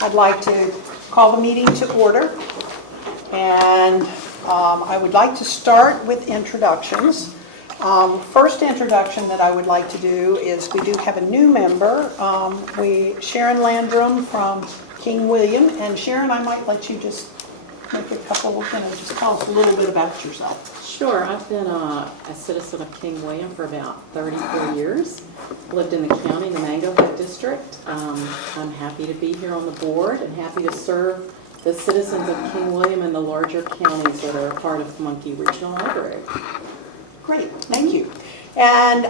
I'd like to call the meeting to order, and I would like to start with introductions. First introduction that I would like to do is we do have a new member, Sharon Landrum from King William. And Sharon, I might let you just make a couple, just tell us a little bit about yourself. Sure. I've been a citizen of King William for about 34 years. Lived in the county, the Mango Head District. I'm happy to be here on the board and happy to serve the citizens of King William and the larger counties that are a part of Monkey Regional Library. Great, thank you. And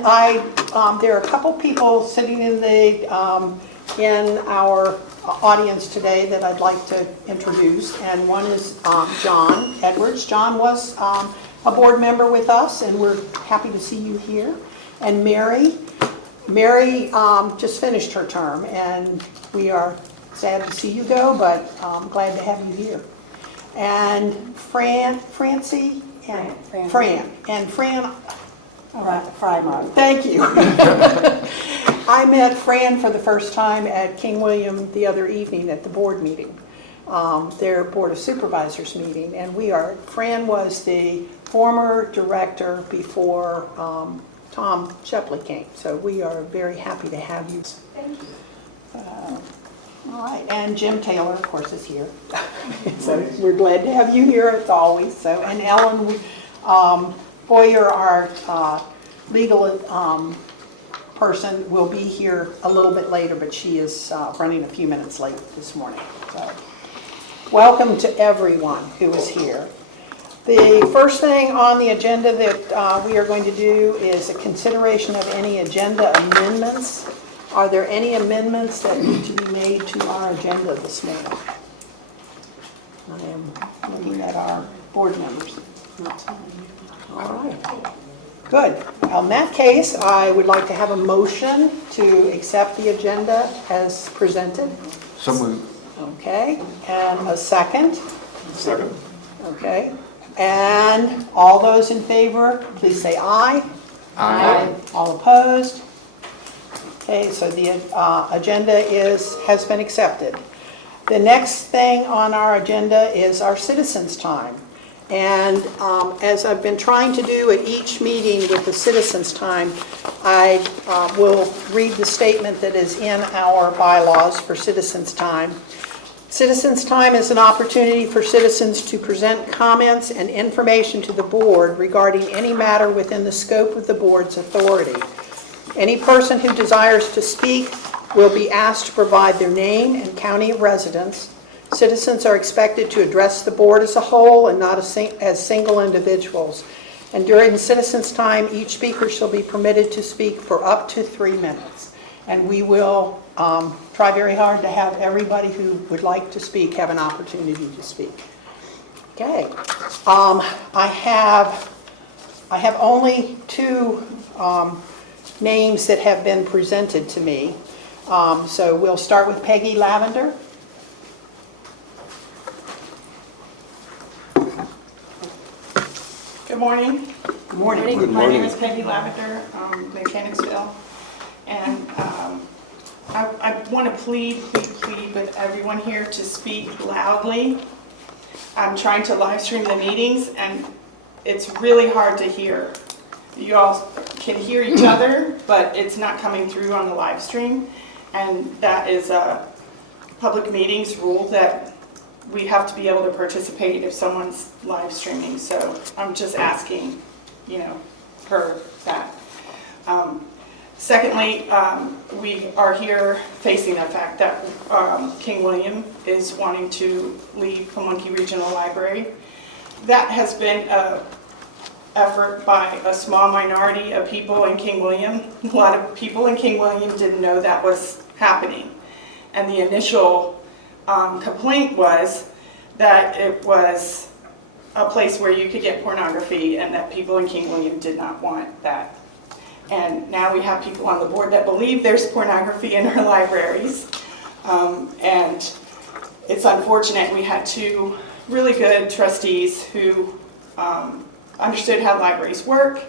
there are a couple people sitting in our audience today that I'd like to introduce, and one is John Edwards. John was a board member with us, and we're happy to see you here. And Mary just finished her term, and we are sad to see you go, but glad to have you here. And Fran. Frymont. Thank you. I met Fran for the first time at King William the other evening at the board meeting, their Board of Supervisors meeting, and Fran was the former director before Tom Shepley came, so we are very happy to have you. Thank you. All right, and Jim Taylor, of course, is here. So we're glad to have you here as always. So, and Ellen Boyer, our legal person, will be here a little bit later, but she is running a few minutes late this morning. So, welcome to everyone who is here. The first thing on the agenda that we are going to do is a consideration of any agenda amendments. Are there any amendments that need to be made to our agenda this morning? I am looking at our board members. All right. Good. In that case, I would like to have a motion to accept the agenda as presented. So moved. Okay. And a second? Second. Okay. And all those in favor, please say aye. Aye. All opposed? Okay, so the agenda has been accepted. The next thing on our agenda is our citizens' time. And as I've been trying to do at each meeting with the citizens' time, I will read the statement that is in our bylaws for citizens' time. Citizens' time is an opportunity for citizens to present comments and information to the board regarding any matter within the scope of the board's authority. Any person who desires to speak will be asked to provide their name and county of residence. Citizens are expected to address the board as a whole and not as single individuals. And during citizens' time, each speaker shall be permitted to speak for up to 3 minutes. And we will try very hard to have everybody who would like to speak have an opportunity to speak. Okay. I have only 2 names that have been presented to me. So we'll start with Peggy Lavender. Good morning. Good morning. Good My name morning. is Peggy Lavender, Mechanicsville. And I want to plead with everyone here to speak loudly. I'm trying to live stream the meetings, and it's really hard to hear. You all can hear each other, but it's not coming through on the live stream. And that is a public meetings rule that we have to be able to participate if someone's live streaming. So I'm just asking, for that. Secondly, we are here facing the fact that King William is wanting to leave Pamunkey Regional Library. That has been an effort by a small minority of people in King William. A lot of people in King William didn't know that was happening. And the initial complaint was that it was a place where you could get pornography and that people in King William did not want that. And now we have people on the board that believe there's pornography in our libraries. And it's unfortunate. We had 2 really good trustees who understood how libraries work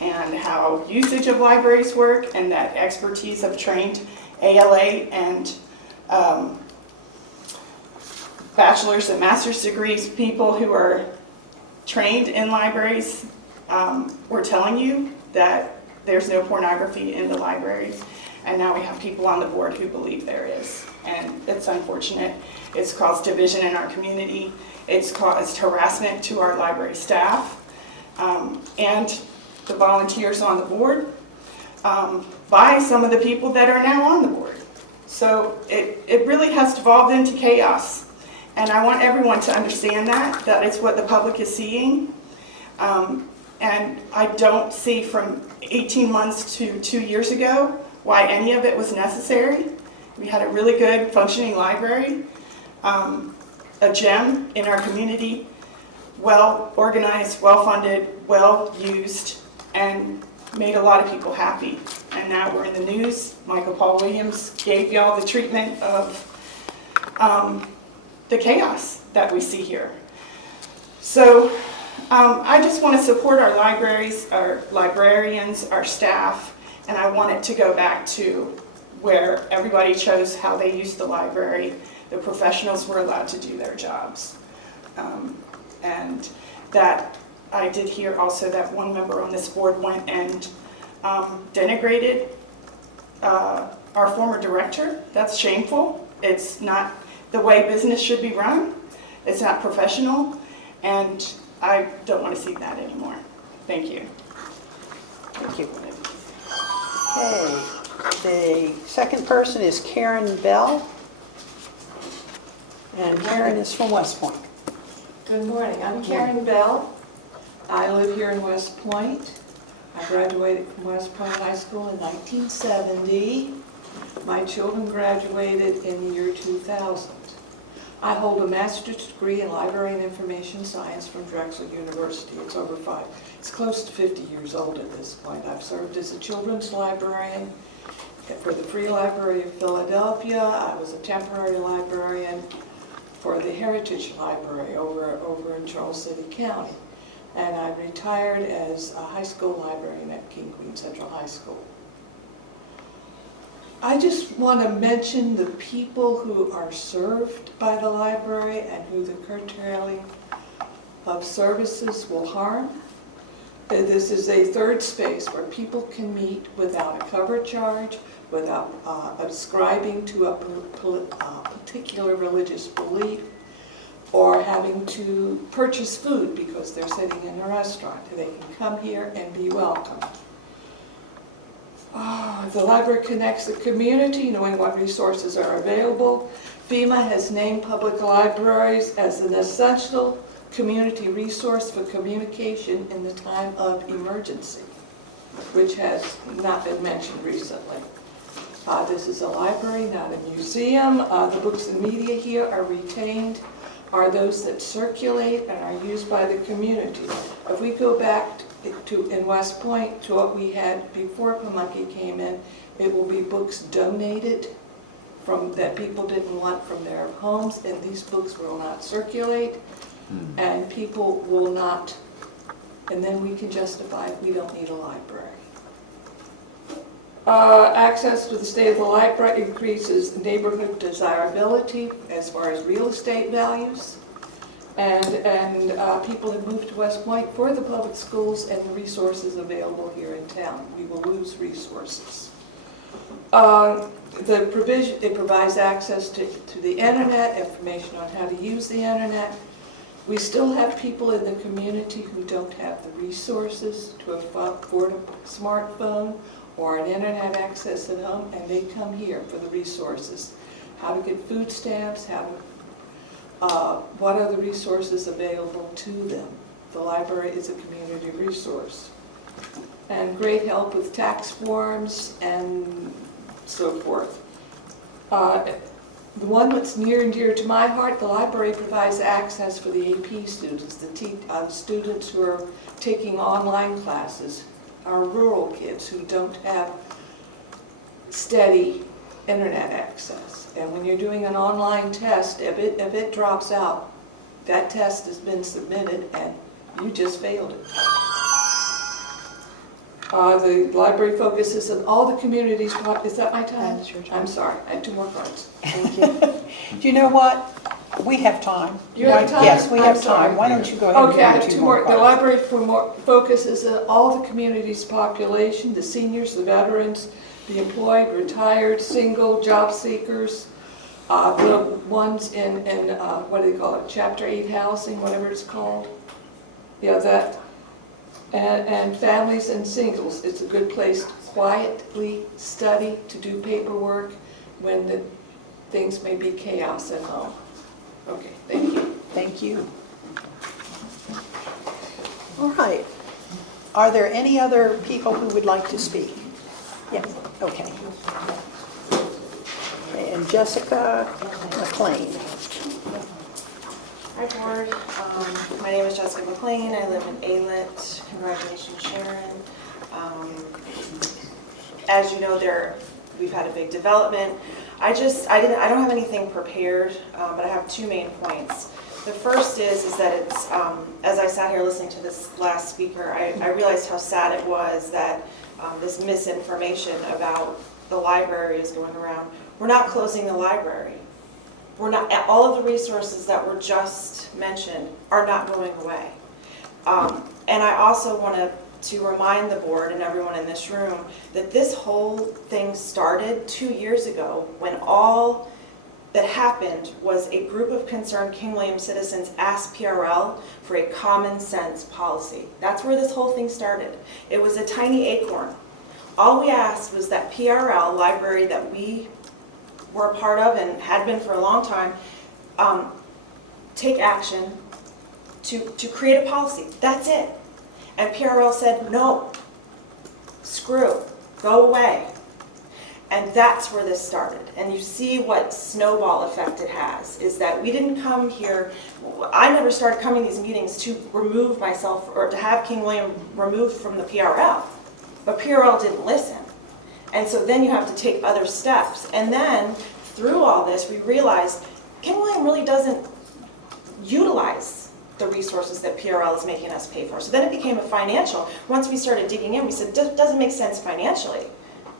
and how usage of libraries work, and that expertise of trained ALA and bachelor's and master's degrees, people who are trained in libraries, were telling you that there's no pornography in the library. And now we have people on the board who believe there is. And it's unfortunate. It's caused division in our community. It's caused harassment to our library staff and the volunteers on the board by some of the people that are now on the board. So it really has devolved into chaos. And I want everyone to understand that it's what the public is seeing. And I don't see from 18 months to 2 years ago why any of it was necessary. We had a really good functioning library, a gem in our community, well organized, well funded, well used, and made a lot of people happy. And now we're in the news. Michael Paul Williams gave y'all the treatment of the chaos that we see here. So I just want to support our libraries, our librarians, our staff, and I want it to go back to where everybody chose how they used the library. The professionals were allowed to do their jobs. And that I did hear also that one member on this board went and denigrated our former director. That's shameful. It's not the way business should be run. It's not professional, and I don't want to see that anymore. Thank you. Thank you. Okay, the second person is Karen Bell. And Karen is from West Point. Good morning, I'm Karen Bell. I live here in West Point. I graduated from West Point High School in 1970. My children graduated in the year 2000. I hold a master's degree in library and information science from Drexel University. It's close to 50 years old at this point. I've served as a children's librarian for the Free Library of Philadelphia. I was a temporary librarian for the Heritage Library over in Charles City County. And I retired as a high school librarian at King Queen Central High School. I just want to mention the people who are served by the library and who the curtailing of services will harm. This is a third space where people can meet without a cover charge, without ascribing to a particular religious belief, or having to purchase food because they're sitting in a restaurant. They can come here and be welcomed. The library connects the community, knowing what resources are available. FEMA has named public libraries as an essential community resource for communication in the time of emergency, which has not been mentioned recently. This is a library, not a museum. The books and media here are retained, are those that circulate and are used by the community. If we go back in West Point to what we had before Pamunkey came in, it will be books donated that people didn't want from their homes, and these books will not circulate, and people will not, and then we can justify we don't need a library. Access to the state of the library increases neighborhood desirability as far as real estate values. And people have moved to West Point for the public schools and the resources available here in town. We will lose resources. It provides access to the internet, information on how to use the internet. We still have people in the community who don't have the resources to afford a smartphone or an internet access at home, and they come here for the resources. How to get food stamps, what are the resources available to them. The library is a community resource. And great help with tax forms and so forth. The one that's near and dear to my heart, the library provides access for the AP students, the students who are taking online classes, our rural kids who don't have steady internet access. And when you're doing an online test, if it drops out, that test has been submitted and you just failed it. The library focuses on all the communities. Is that my time? That's your time. I'm sorry, I had 2 more cards. Thank you. Do you know what? We have time. You have time? Yes, we I'm have sorry. time. Why don't you go ahead and Okay, I do have two two more more. The cards? library for more focuses on all the community's population, the seniors, the veterans, the employed, retired, single, job seekers, the ones in what do they call it, Chapter 8 housing, whatever it's called. Yeah, that, and families and singles. It's a good place to quietly study, to do paperwork when the things may be chaos at home. Okay, thank you. Thank you. All right. Are there any other people who would like to speak? Yes, okay. Okay, and Jessica McLean. Hi, Board. My name is Jessica McLean. I live in Aylet. Congratulations, Sharon. As you know, we've had a big development. I don't have anything prepared, but I have two main points. The first is that it's, as I sat here listening to this last speaker, I realized how sad it was that this misinformation about the library is going around. We're not closing the library. We're not, all of the resources that were just mentioned are not going away. And I also want to remind the board and everyone in this room that this whole thing started 2 years ago when all that happened was a group of concerned King William citizens asked PRL for a common sense policy. That's where this whole thing started. It was a tiny acorn. All we asked was that PRL library that we were a part of and had been for a long time, take action to create a policy. That's it. And PRL said, no, screw, go away. And that's where this started. And you see what snowball effect it has, is that we didn't come here, I never started coming to these meetings to remove myself or to have King William removed from the PRL. But PRL didn't listen. And so then you have to take other steps. And then through all this, we realized King William really doesn't utilize the resources that PRL is making us pay for. So then it became a financial. Once we started digging in, we said, doesn't make sense financially.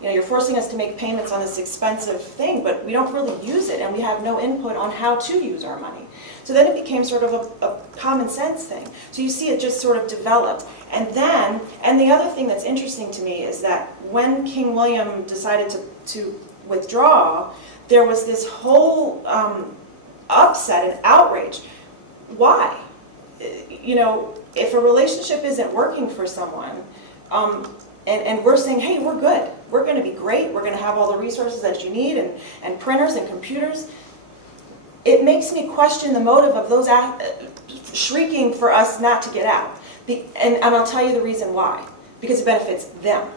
You know, you're forcing us to make payments on this expensive thing, but we don't really use it, and we have no input on how to use our money. So then it became sort of a common sense thing. So you see it just sort of developed. And the other thing that's interesting to me is that when King William decided to withdraw, there was this whole upset and outrage. Why? You know, if a relationship isn't working for someone, and we're saying, hey, we're good, we're going to be great, we're going to have all the resources that you need, and printers and computers, it makes me question the motive of those shrieking for us not to get out. And I'll tell you the reason why. Because it benefits them.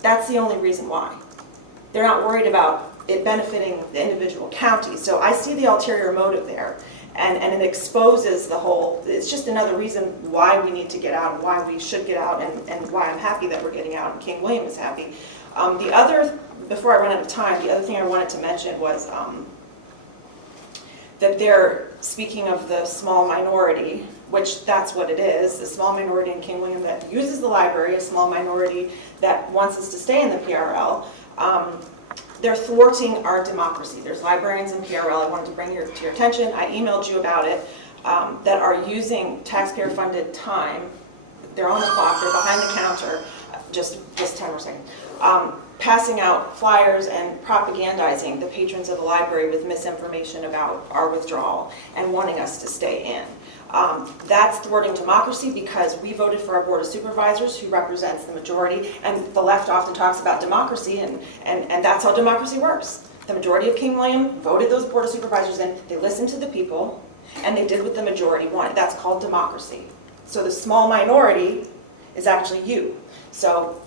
That's the only reason why. They're not worried about it benefiting the individual counties. So I see the ulterior motive there. And it exposes the whole, it's just another reason why we need to get out, and why we should get out, and why I'm happy that we're getting out, and King William is happy. Before I run out of time, the other thing I wanted to mention was that they're speaking of the small minority, which that's what it is, the small minority in King William that uses the library, a small minority that wants us to stay in the PRL. They're thwarting our democracy. There's librarians in PRL, I wanted to bring to your attention, I emailed you about it, that are using taxpayer-funded time. They're on the clock, they're behind the counter, just 10 more seconds, passing out flyers and propagandizing the patrons of the library with misinformation about our withdrawal and wanting us to stay in. That's thwarting democracy because we voted for our Board of Supervisors who represents the majority, and the left often talks about democracy, and that's how democracy works. The majority of King William voted those Board of Supervisors in, they listened to the people, and they did what the majority wanted. That's called democracy. So the small minority is actually you. So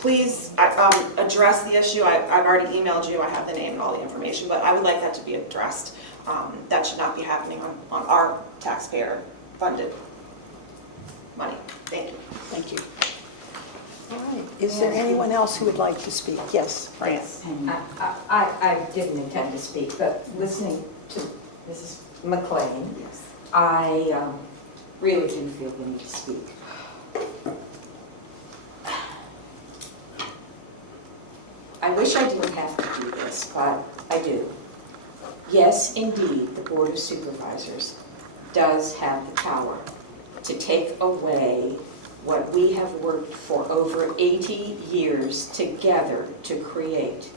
please address the issue. I've already emailed you, I have the name and all the information, but I would like that to be addressed. That should not be happening on our taxpayer-funded money. Thank you. Thank you. All right. Is there anyone else who would like to speak? Yes, Fran. Yes, I didn't intend to speak, but listening to Mrs. McLean, I really didn't feel the need to speak. I wish I didn't have to do this, but I do. Yes, indeed, the Board of Supervisors does have the power to take away what we have worked for over 80 years together to create.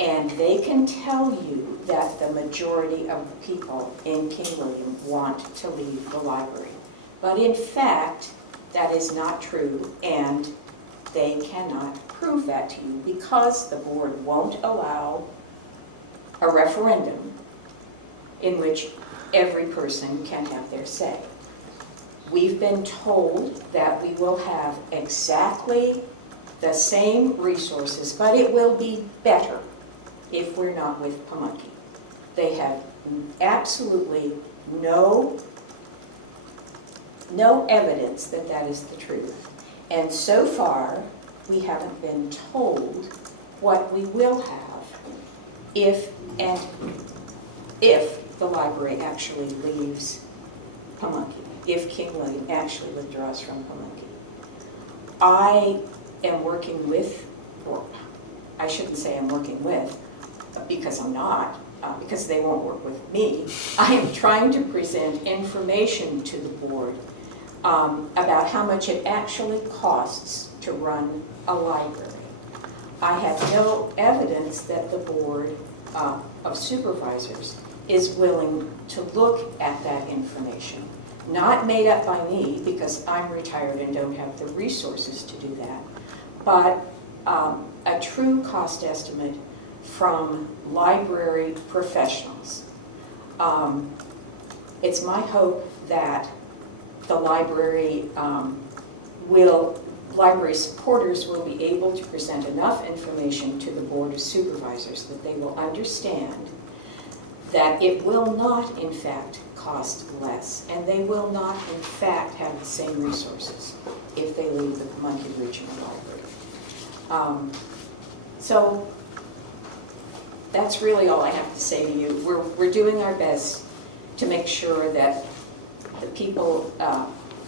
And they can tell you that the majority of the people in King William want to leave the library. But in fact, that is not true, and they cannot prove that to you because the board won't allow a referendum in which every person can have their say. We've been told that we will have exactly the same resources, but it will be better if we're not with Pamunkey. They have absolutely no evidence that that is the truth. And so far, we haven't been told what we will have if the library actually leaves Pamunkey, if King William actually withdraws from Pamunkey. I am working with, or I shouldn't say I'm working with, because I'm not, because they won't work with me. I am trying to present information to the board about how much it actually costs to run a library. I have no evidence that the Board of Supervisors is willing to look at that information. Not made up by me, because I'm retired and don't have the resources to do that, but a true cost estimate from library professionals. It's my hope that the library library supporters will be able to present enough information to the Board of Supervisors that they will understand that it will not, in fact, cost less, and they will not, in fact, have the same resources if they leave the Pamunkey Regional Library. So that's really all I have to say to you. We're doing our best to make sure that the people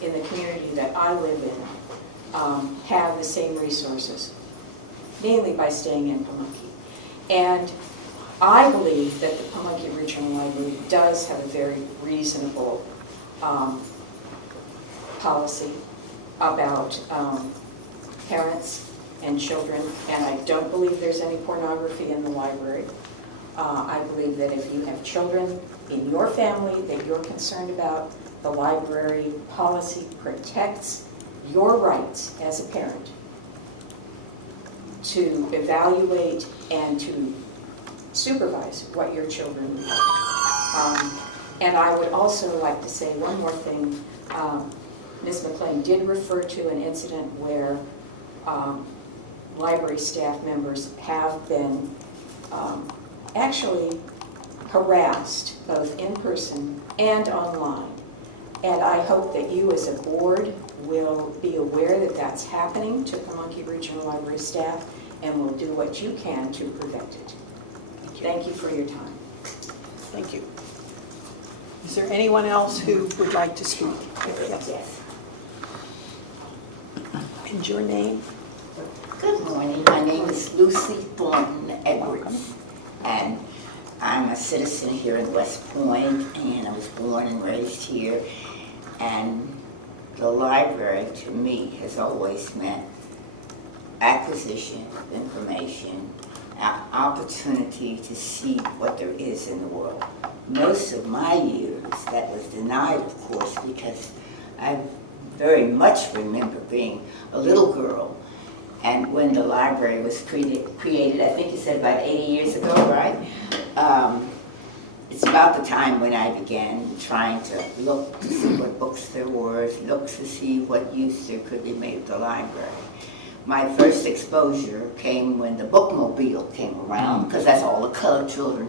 in the community that I live in have the same resources, mainly by staying in Pamunkey. And I believe that the Pamunkey Regional Library does have a very reasonable policy about parents and children, and I don't believe there's any pornography in the library. I believe that if you have children in your family that you're concerned about, the library policy protects your rights as a parent to evaluate and to supervise what your children do. And I would also like to say one more thing. Ms. McLean did refer to an incident where library staff members have been actually harassed both in person and online. And I hope that you as a board will be aware that that's happening to Pamunkey Regional Library staff and will do what you can to prevent it. Thank you for your time. Thank you. Is there anyone else who would like to speak? Yes. And your name? Good morning. My name is Lucy Thornton Edwards, and I'm a citizen here in West Point, and I was born and raised here. And the library, to me, has always meant acquisition of information, opportunity to see what there is in the world. Most of my years, that was denied, of course, because I very much remember being a little girl, and when the library was created, I think you said about 80 years ago, right? It's about the time when I began trying to look to see what books there were, look to see what use there could be made of the library. My first exposure came when the bookmobile came around, because that's all the colored children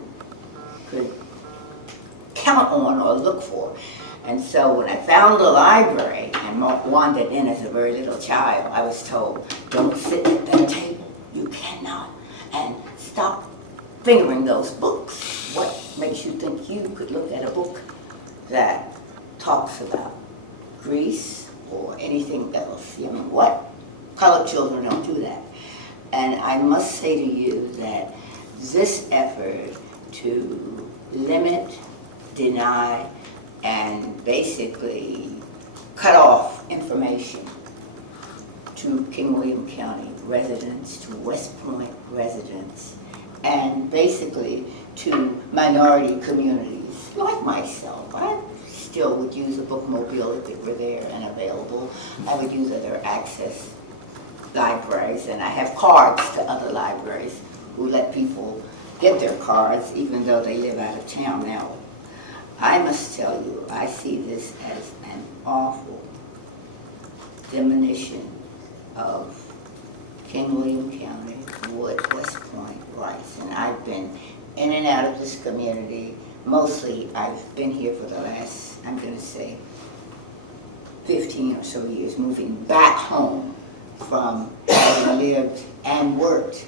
could count on or look for. And so when I found the library and wandered in as a very little child, I was told, don't sit at that table, you cannot, and stop fingering those books. What makes you think you could look at a book that talks about Greece or anything else? I mean, what? Colored children don't do that. And I must say to you that this effort to limit, deny, and basically cut off information to King William County residents, to West Point residents, and basically to minority communities like myself. I still would use a bookmobile if it were there and available. I would use other access libraries, and I have cards to other libraries who let people get their cards even though they live out of town now. I must tell you, I see this as an awful diminution of King William County, Wood, West Point rights. And I've been in and out of this community. Mostly, I've been here for the last, I'm going to say, 15 or so years, moving back home from having lived and worked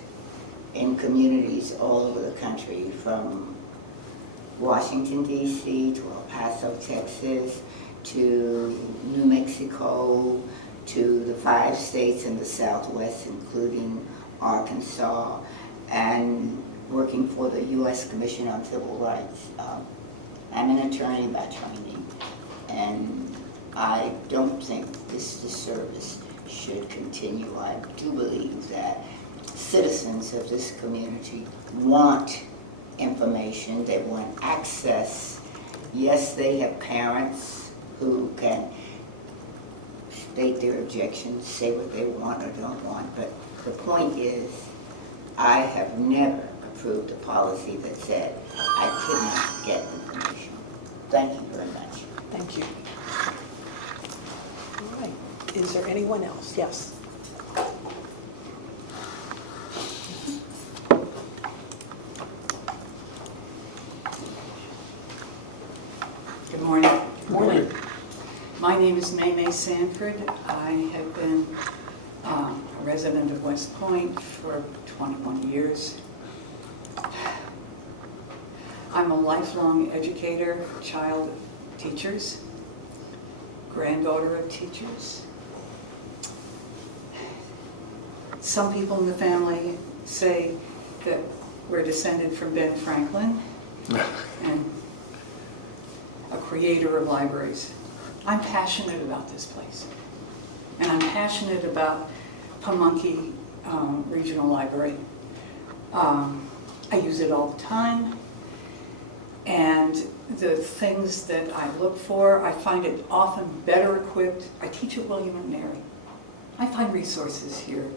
in communities all over the country, from Washington, D.C., to El Paso, Texas, to New Mexico, to the 5 states in the Southwest, including Arkansas, and working for the U.S. Commission on Civil Rights. I'm an attorney by training, and I don't think this disservice should continue. I do believe that citizens of this community want information, they want access. Yes, they have parents who can state their objections, say what they want or don't want, but the point is, I have never approved a policy that said I could not get information. Thank you very much. Thank you. All right. Is there anyone else? Yes. Good morning. Morning. My name is May Sanford. I have been a resident of West Point for 21 years. I'm a lifelong educator, child of teachers, granddaughter of teachers. Some people in the family say that we're descended from Ben Franklin and a creator of libraries. I'm passionate about this place. And I'm passionate about Pamunkey Regional Library. I use it all the time. And the things that I look for, I find it often better equipped. I teach at William and Mary. I find resources here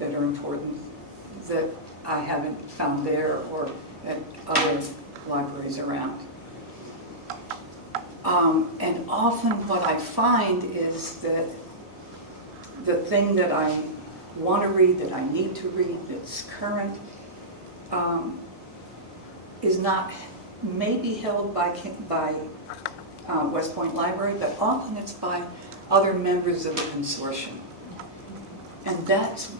that are important that I haven't found there or at other libraries around. And often what I find is that the thing that I want to read, that I need to read, that's current, is not maybe held by West Point Library, but often it's by other members of the consortium. And that's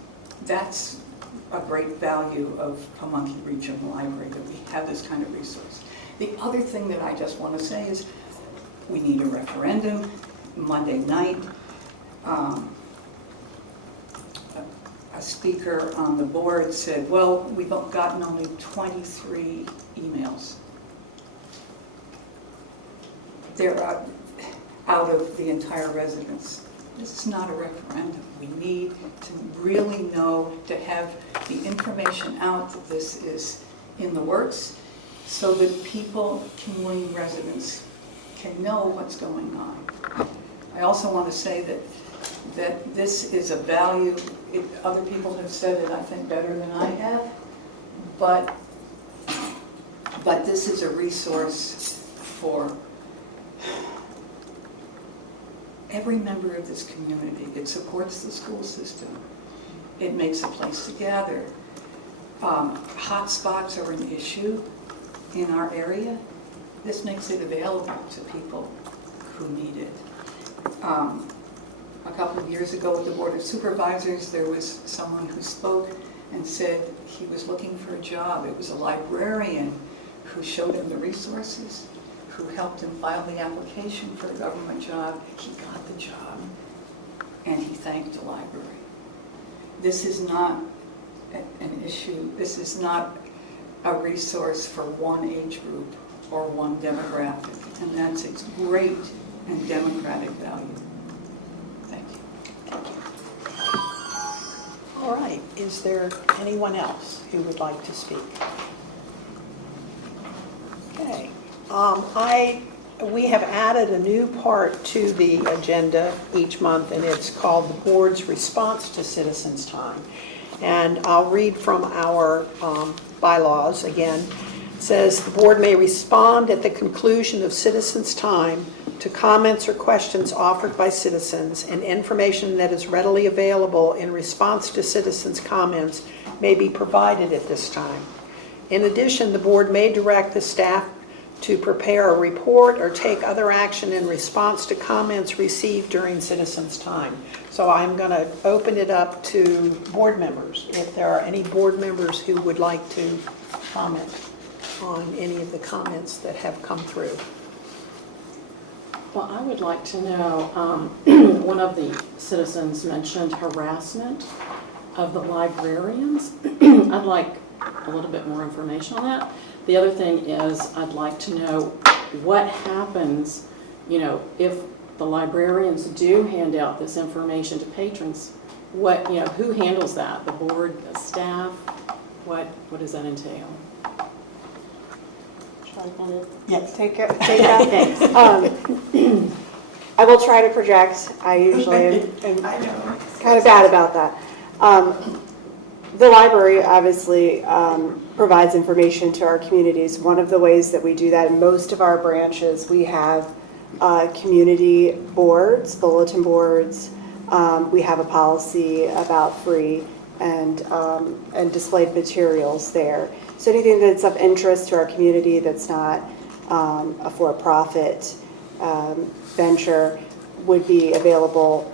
a great value of Pamunkey Regional Library, that we have this kind of resource. The other thing that I just want to say is we need a referendum Monday night. A speaker on the board said, well, we've gotten only 23 emails. They're out of the entire residence. This is not a referendum. We need to really know, to have the information out that this is in the works so that people, King William residents, can know what's going on. I also want to say that this is a value. Other people have said it, I think, better than I have, but this is a resource for every member of this community. It supports the school system. It makes a place to gather. Hot spots are an issue in our area. This makes it available to people who need it. A couple of years ago at the Board of Supervisors, there was someone who spoke and said he was looking for a job. It was a librarian who showed him the resources, who helped him file the application for a government job. He got the job, and he thanked the library. This is not an issue. This is not a resource for one age group or one demographic, and that's its great and democratic value. Thank you. All right, is there anyone else who would like to speak? Okay, we have added a new part to the agenda each month, and it's called the board's response to citizens' time. And I'll read from our bylaws again. It says, the board may respond at the conclusion of citizens' time to comments or questions offered by citizens, and information that is readily available in response to citizens' comments may be provided at this time. In addition, the board may direct the staff to prepare a report or take other action in response to comments received during citizens' time. So I'm going to open it up to board members. If there are any board members who would like to comment on any of the comments that have come through. Well, I would like to know, one of the citizens mentioned harassment of the librarians. I'd like a little bit more information on that. The other thing is, I'd like to know what happens, if the librarians do hand out this information to patrons. Who handles that? The board, the staff? What does that entail? Yes. Take that. I will try to project. I usually am I know. kind of bad about that. The library obviously provides information to our communities. One of the ways that we do that in most of our branches, we have community boards, bulletin boards. We have a policy about free and displayed materials there. So anything that's of interest to our community that's not a for-profit venture would be available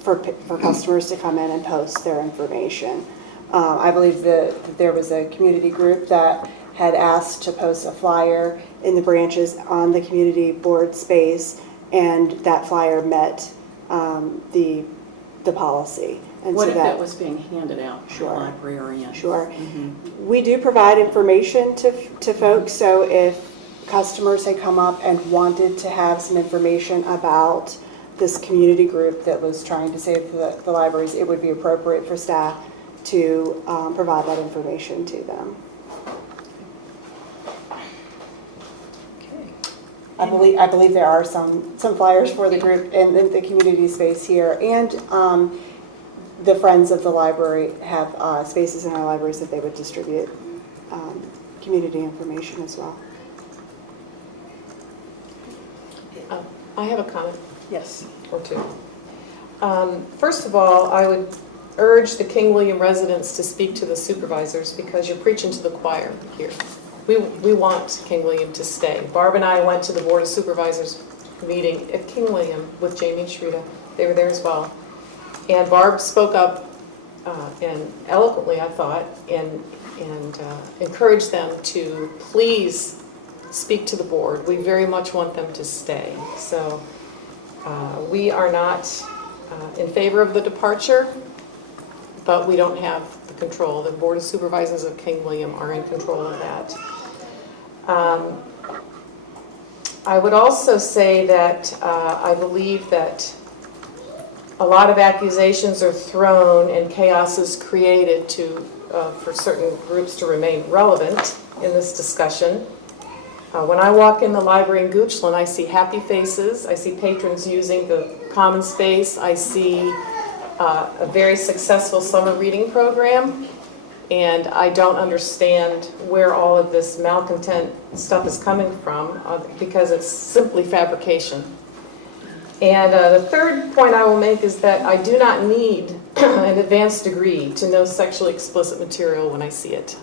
for customers to come in and post their information. I believe that there was a community group that had asked to post a flyer in the branches on the community board space, and that flyer met the policy. And What so if that it was being handed out to the librarian? Sure. We do provide information to folks, so if customers had come up and wanted to have some information about this community group that was trying to save the libraries, it would be appropriate for staff to provide that information to them. Okay. I believe there are some flyers for the group in the community space here, and the Friends of the Library have spaces in our libraries that they would distribute community information as well. I have a comment Yes. or two. First of all, I would urge the King William residents to speak to the supervisors, because you're preaching to the choir here. We want King William to stay. Barb and I went to the Board of Supervisors meeting at King William with Jamie and Shrita. They were there as well. And Barb spoke up and eloquently, I thought, and encouraged them to please speak to the board. We very much want them to stay. So we are not in favor of the departure, but we don't have the control. The Board of Supervisors of King William are in control of that. I would also say that I believe that a lot of accusations are thrown and chaos is created for certain groups to remain relevant in this discussion. When I walk in the library in Goochland, I see happy faces. I see patrons using the common space. I see a very successful summer reading program. And I don't understand where all of this malcontent stuff is coming from, because it's simply fabrication. And the third point I will make is that I do not need an advanced degree to know sexually explicit material when I see it.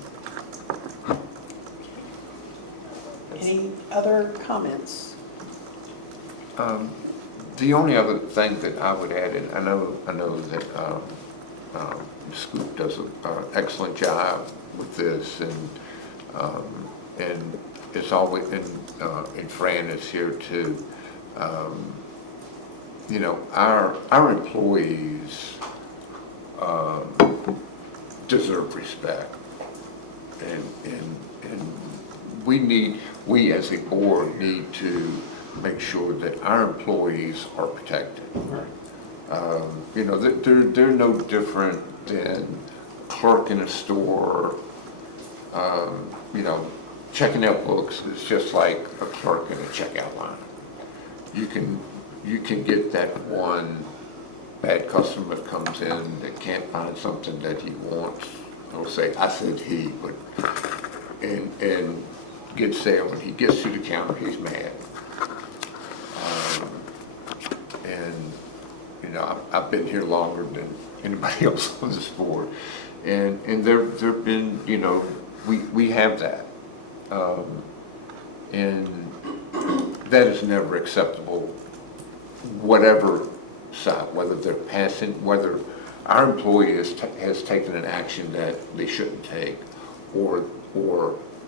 Any other comments? The only other thing that I would add, and I know that Scoop does an excellent job with this, and it's always, and Fran is here too. Our employees deserve respect, and we need we as a board need to make sure that our employees are protected. You know, they're no different than a clerk in a store, you know, checking out books is just like a clerk in a checkout line. You can get that one bad customer that comes in that can't find something that he wants. I'll say, I said he, but, and gets there. When he gets to the counter, he's mad. And, you know, I've been here longer than anybody else on this board. And there've been, you know, we have that. And that is never acceptable, whatever side, whether they're passing, whether our employee has taken an action that they shouldn't take, or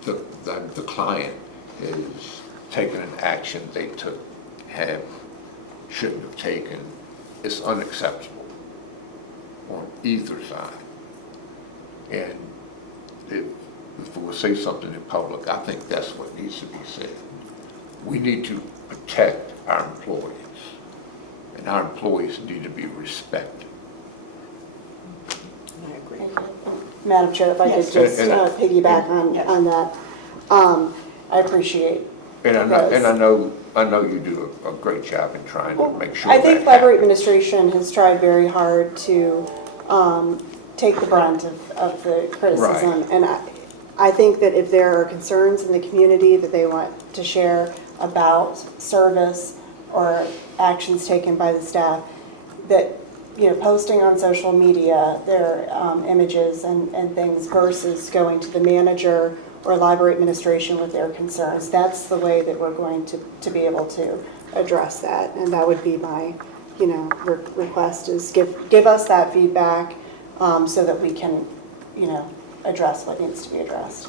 the client has taken an action they shouldn't have taken. It's unacceptable on either side. And if we'll say something in public, I think that's what needs to be said. We need to protect our employees, and our employees need to be respected. I agree. Madam Chair, if I could Yes. just And piggyback Yes. on that. I appreciate And I know you do a great job in trying to make sure I think that library happens. administration has tried very hard to take the brunt of the criticism. Right. And I think that if there are concerns in the community that they want to share about service or actions taken by the staff, that, you know, posting on social media their images and things versus going to the manager or library administration with their concerns, that's the way that we're going to be able to address that. And that would be my, you know, request is give us that feedback so that we can, you know, address what needs to be addressed.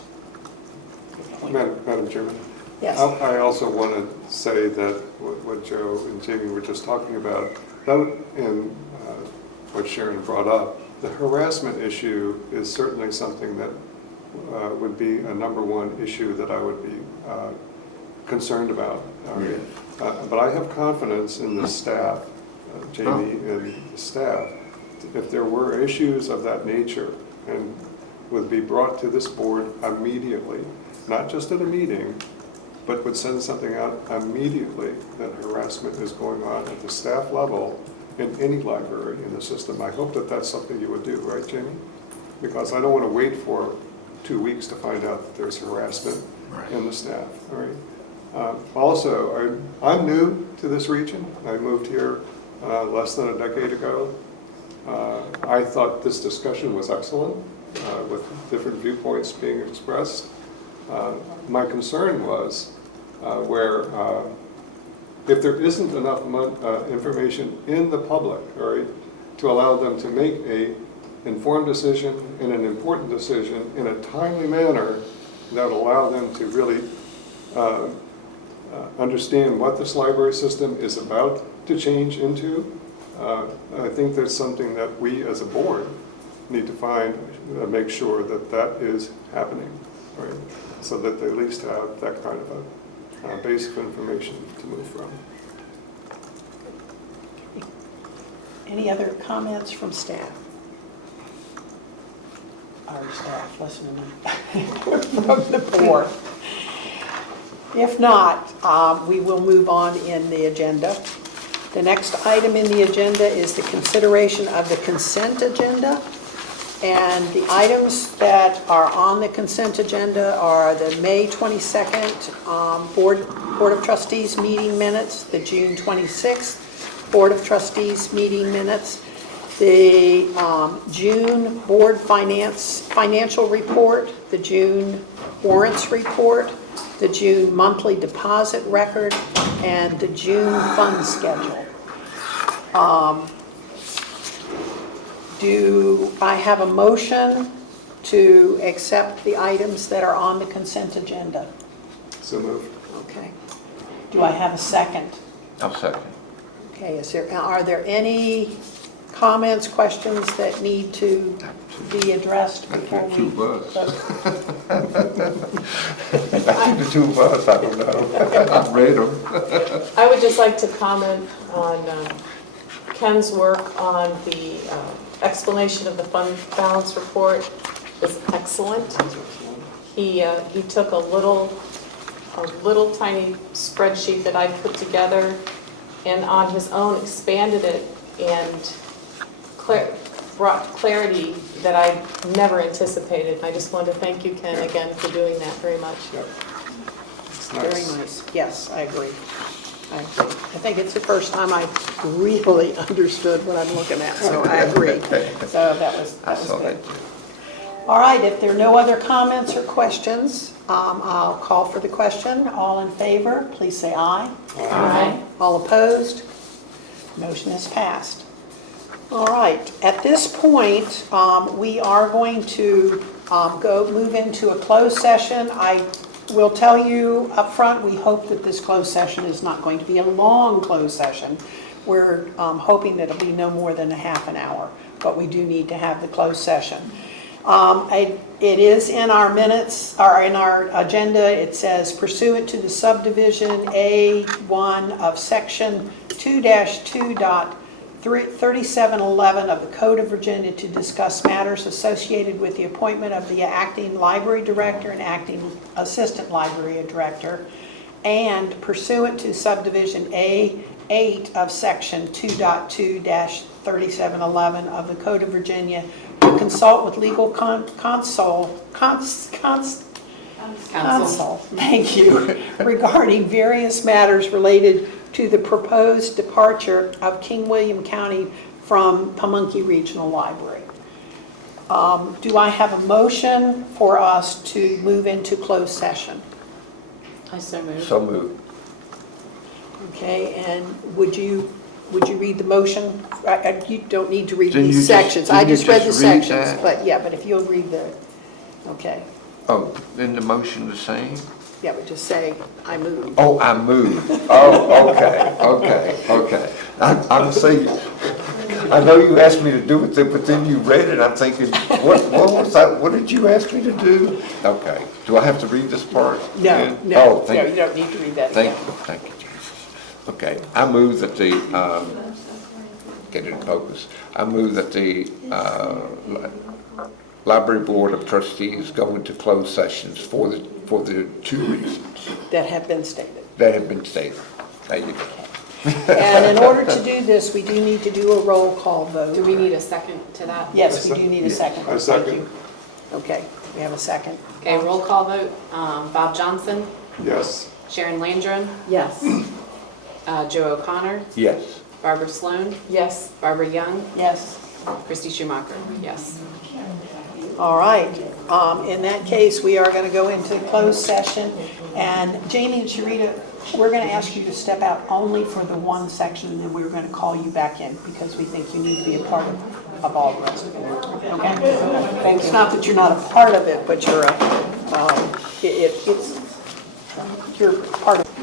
Madam Chairman? Yes. I also want to say that what Joe and Jamie were just talking about, and what Sharon brought up, the harassment issue is certainly something that would be a #1 issue that I would be concerned about. But I have confidence in the staff, Jamie and the staff. If there were issues of that nature, and would be brought to this board immediately, not just at a meeting, but would send something out immediately that harassment is going on at the staff level in any library in the system. I hope that that's something you would do, right, Jamie? Because I don't want to wait for 2 weeks to find out that there's harassment in the staff, all right? Also, I'm new to this region. I moved here less than a decade ago. I thought this discussion was excellent, with different viewpoints being expressed. My concern was where if there isn't enough information in the public, all right, to allow them to make a informed decision and an important decision in a timely manner that will allow them to really understand what this library system is about to change into, I think that's something that we as a board need to make sure that that is happening, right? So that they at least have that kind of a base of information to move from. Any other comments from staff? Our staff listening from the board. If not, we will move on in the agenda. The next item in the agenda is the consideration of the consent agenda. And the items that are on the consent agenda are the May 22nd Board of Trustees meeting minutes, the June 26th Board of Trustees meeting minutes, the June Board financial report, the June warrants report, the June monthly deposit record, and the June fund schedule. Do I have a motion to accept the items that are on the consent agenda? So moved. Okay. Do I have a second? I'll second. Okay, are there any comments, questions that need to be addressed I before got we two bucks. vote? I think the two of us, I don't know. I've read them. I would just like to comment on Ken's work on the explanation of the fund balance report was excellent. He took a little tiny spreadsheet that I put together and on his own expanded it and brought clarity that I never anticipated. I just wanted to thank you, Ken, again for doing that very much. It's Very nice. nice. Yes, I agree. I agree. I think it's the first time I really understood what I'm looking at, so I agree. So that was I saw good. that too. All right, if there are no other comments or questions, I'll call for the question. All in favor, please say aye. Aye. All opposed? Motion is passed. All right, at this point, we are going to move into a closed session. I will tell you up front, we hope that this closed session is not going to be a long closed session. We're hoping that it'll be no more than a half an hour, but we do need to have the closed session. It is in our minutes, or in our agenda, it says pursuant to the subdivision A1 of section 2-2.3711 of the Code of Virginia to discuss matters associated with the appointment of the acting library director and acting assistant library director, and pursuant to subdivision A8 of section 2.2-3711 of the Code of Virginia to consult with legal counsel, thank you, regarding various matters related to the proposed departure of King William County from Pamunkey Regional Library. Do I have a motion for us to move into closed session? I so moved. So moved. Okay, and would you read the motion? You don't need to read Didn't you these just- sections. I didn't you just read the just read sections, that? but yeah, but if you'll read the, okay. Oh, then the motion the same? Yeah, but just say, I move. Oh, I moved. Oh, okay. I'm saying, I know you asked me to do it, but then you read it, I'm thinking, what was that, what did you ask me to do? Okay, do I have to read this part? No, again? no, Oh, no, thank you don't need to read that Thank again. you, Jesus. Okay, I move that the, get it in focus. I move that the Library Board of Trustees go into closed sessions for the two reasons That have been stated. that have been stated. There you go. And in order to do this, we do need to do a roll call vote. Do we need a second to that? Yes, we do need a second. I Thank second. you. Okay, we have a second. Okay, roll call vote. Bob Johnson, Yes. Sharon Landron, Yes. Joe O'Connor, Yes. Barbara Sloan, Yes. Barbara Young, Yes. Christy Schumacher. Yes. All right. In that case, we are going to go into closed session. And Jamie and Sharita, we're going to ask you to step out only for the one section, and then we're going to call you back in because we think you need to be a part of all the rest of it. Okay? It's not that you're not a part of it, but you're you're part of it.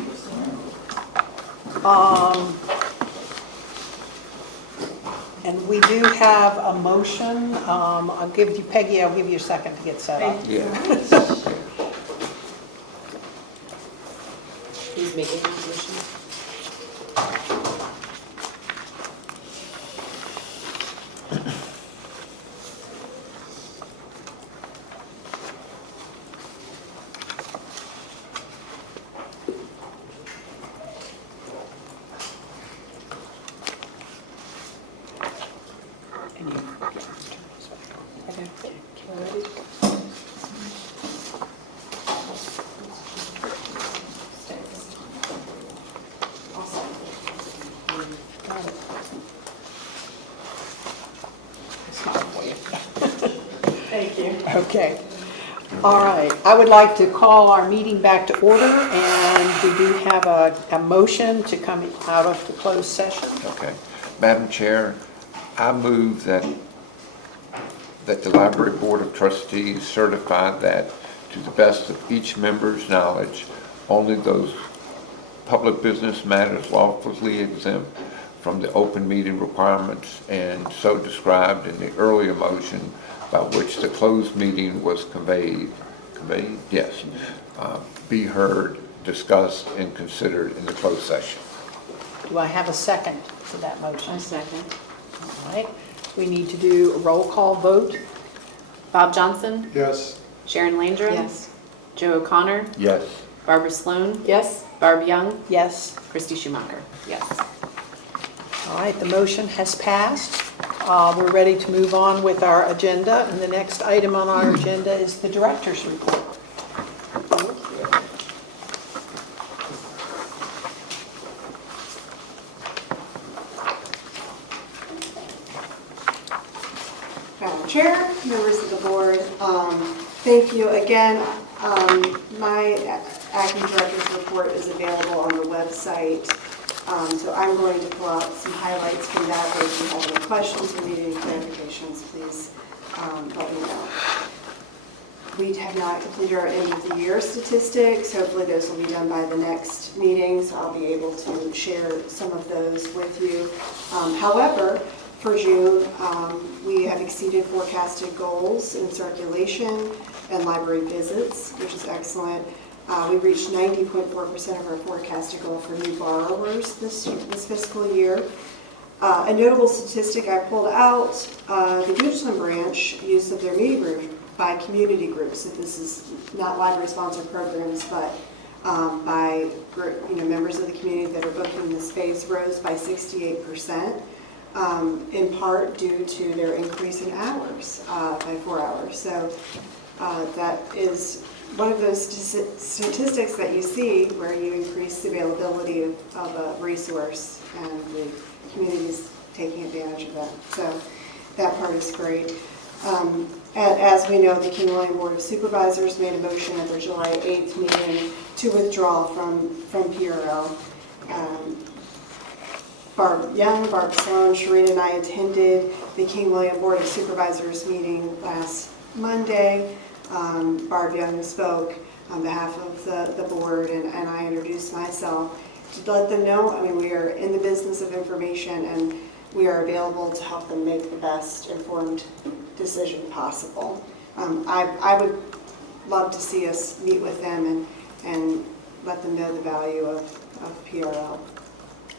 And we do have a motion. I'll give you, Peggy, I'll give you a second to get set up. Yeah. Who's making that motion? And you- It's not for you. Thank you. Okay. All right. I would like to call our meeting back to order, and we do have a motion to come out of the closed session. Okay. Madam Chair, I move that the Library Board of Trustees certify that, to the best of each member's knowledge, only those public business matters lawfully exempt from the open meeting requirements and so described in the earlier motion by which the closed meeting was conveyed, yes, be heard, discussed, and considered in the closed session. Do I have a second to that motion? I second. All right, we need to do a roll call vote. Bob Johnson, Yes, Sharon Landrum. Yes. Joe O'Connor, Yes. Barbara Sloan, Yes? Barb Young, Yes. Christy Schumacher. Yes. All right, the motion has passed. We're ready to move on with our agenda, and the next item on our agenda is the director's report. Madam Chair, members of the board, thank you again. My acting director's report is available on the website, so I'm going to pull out some highlights from that. If you have any questions or need any clarifications, please let me know. We have not completed our end of the year statistics. Hopefully those will be done by the next meeting, so I'll be able to share some of those with you. However, for June, we have exceeded forecasted goals in circulation and library visits, which is excellent. We reached 90.4% of our forecasted goal for new borrowers this fiscal year. A notable statistic I pulled out, the Goochland branch use of their meeting room by community groups. So this is not library-sponsored programs, but by members of the community that are booking the space rose by 68%. In part due to their increase in hours, by 4 hours. So that is one of those statistics that you see where you increase the availability of a resource and the community is taking advantage of that. So that part is great. As we know, the King William Board of Supervisors made a motion at their July 8th meeting to withdraw from PRL. Barb Young, Barb Sloan, Sharita and I attended the King William Board of Supervisors meeting last Monday. Barb Young spoke on behalf of the board and I introduced myself to let them know, we are in the business of information and we are available to help them make the best informed decision possible. I would love to see us meet with them and let them know the value of PRL.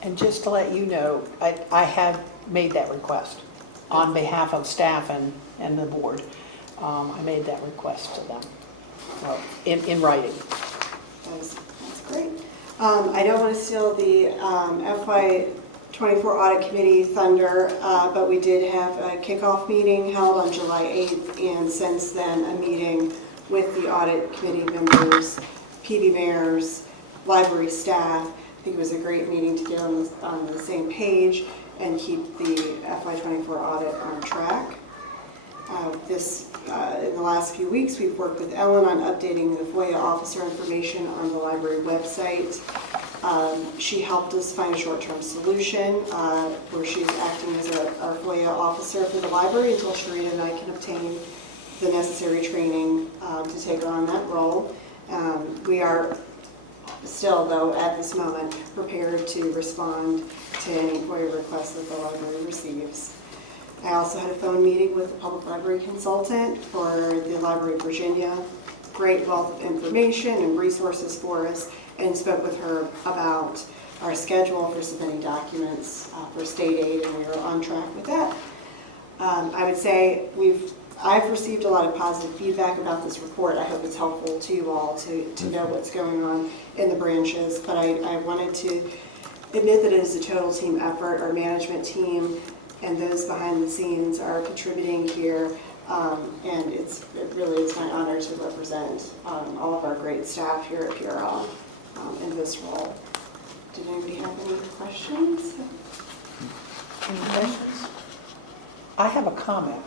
And just to let you know, I have made that request on behalf of staff and the board. I made that request to them in writing. That's great. I don't want to steal the FY24 Audit Committee thunder, but we did have a kickoff meeting held on July 8th, and since then a meeting with the Audit Committee members, PD mayors, library staff. I think it was a great meeting to get on the same page and keep the FY24 audit on track. In the last few weeks, we've worked with Ellen on updating the FOIA officer information on the library website. She helped us find a short-term solution where she's acting as our FOIA officer for the library until Sharita and I can obtain the necessary training to take her on that role. We are still, though, at this moment, prepared to respond to any FOIA requests that the library receives. I also had a phone meeting with the public library consultant for the Library of Virginia. Great wealth of information and resources for us, and spoke with her about our schedule for submitting documents for state aid, and we are on track with that. I would say I've received a lot of positive feedback about this report. I hope it's helpful to you all to know what's going on in the branches, but I wanted to admit that it is a total team effort. Our management team and those behind the scenes are contributing here, and it really is my honor to represent all of our great staff here at PRL in this role. Did anybody have any questions? Any questions? I have a comment.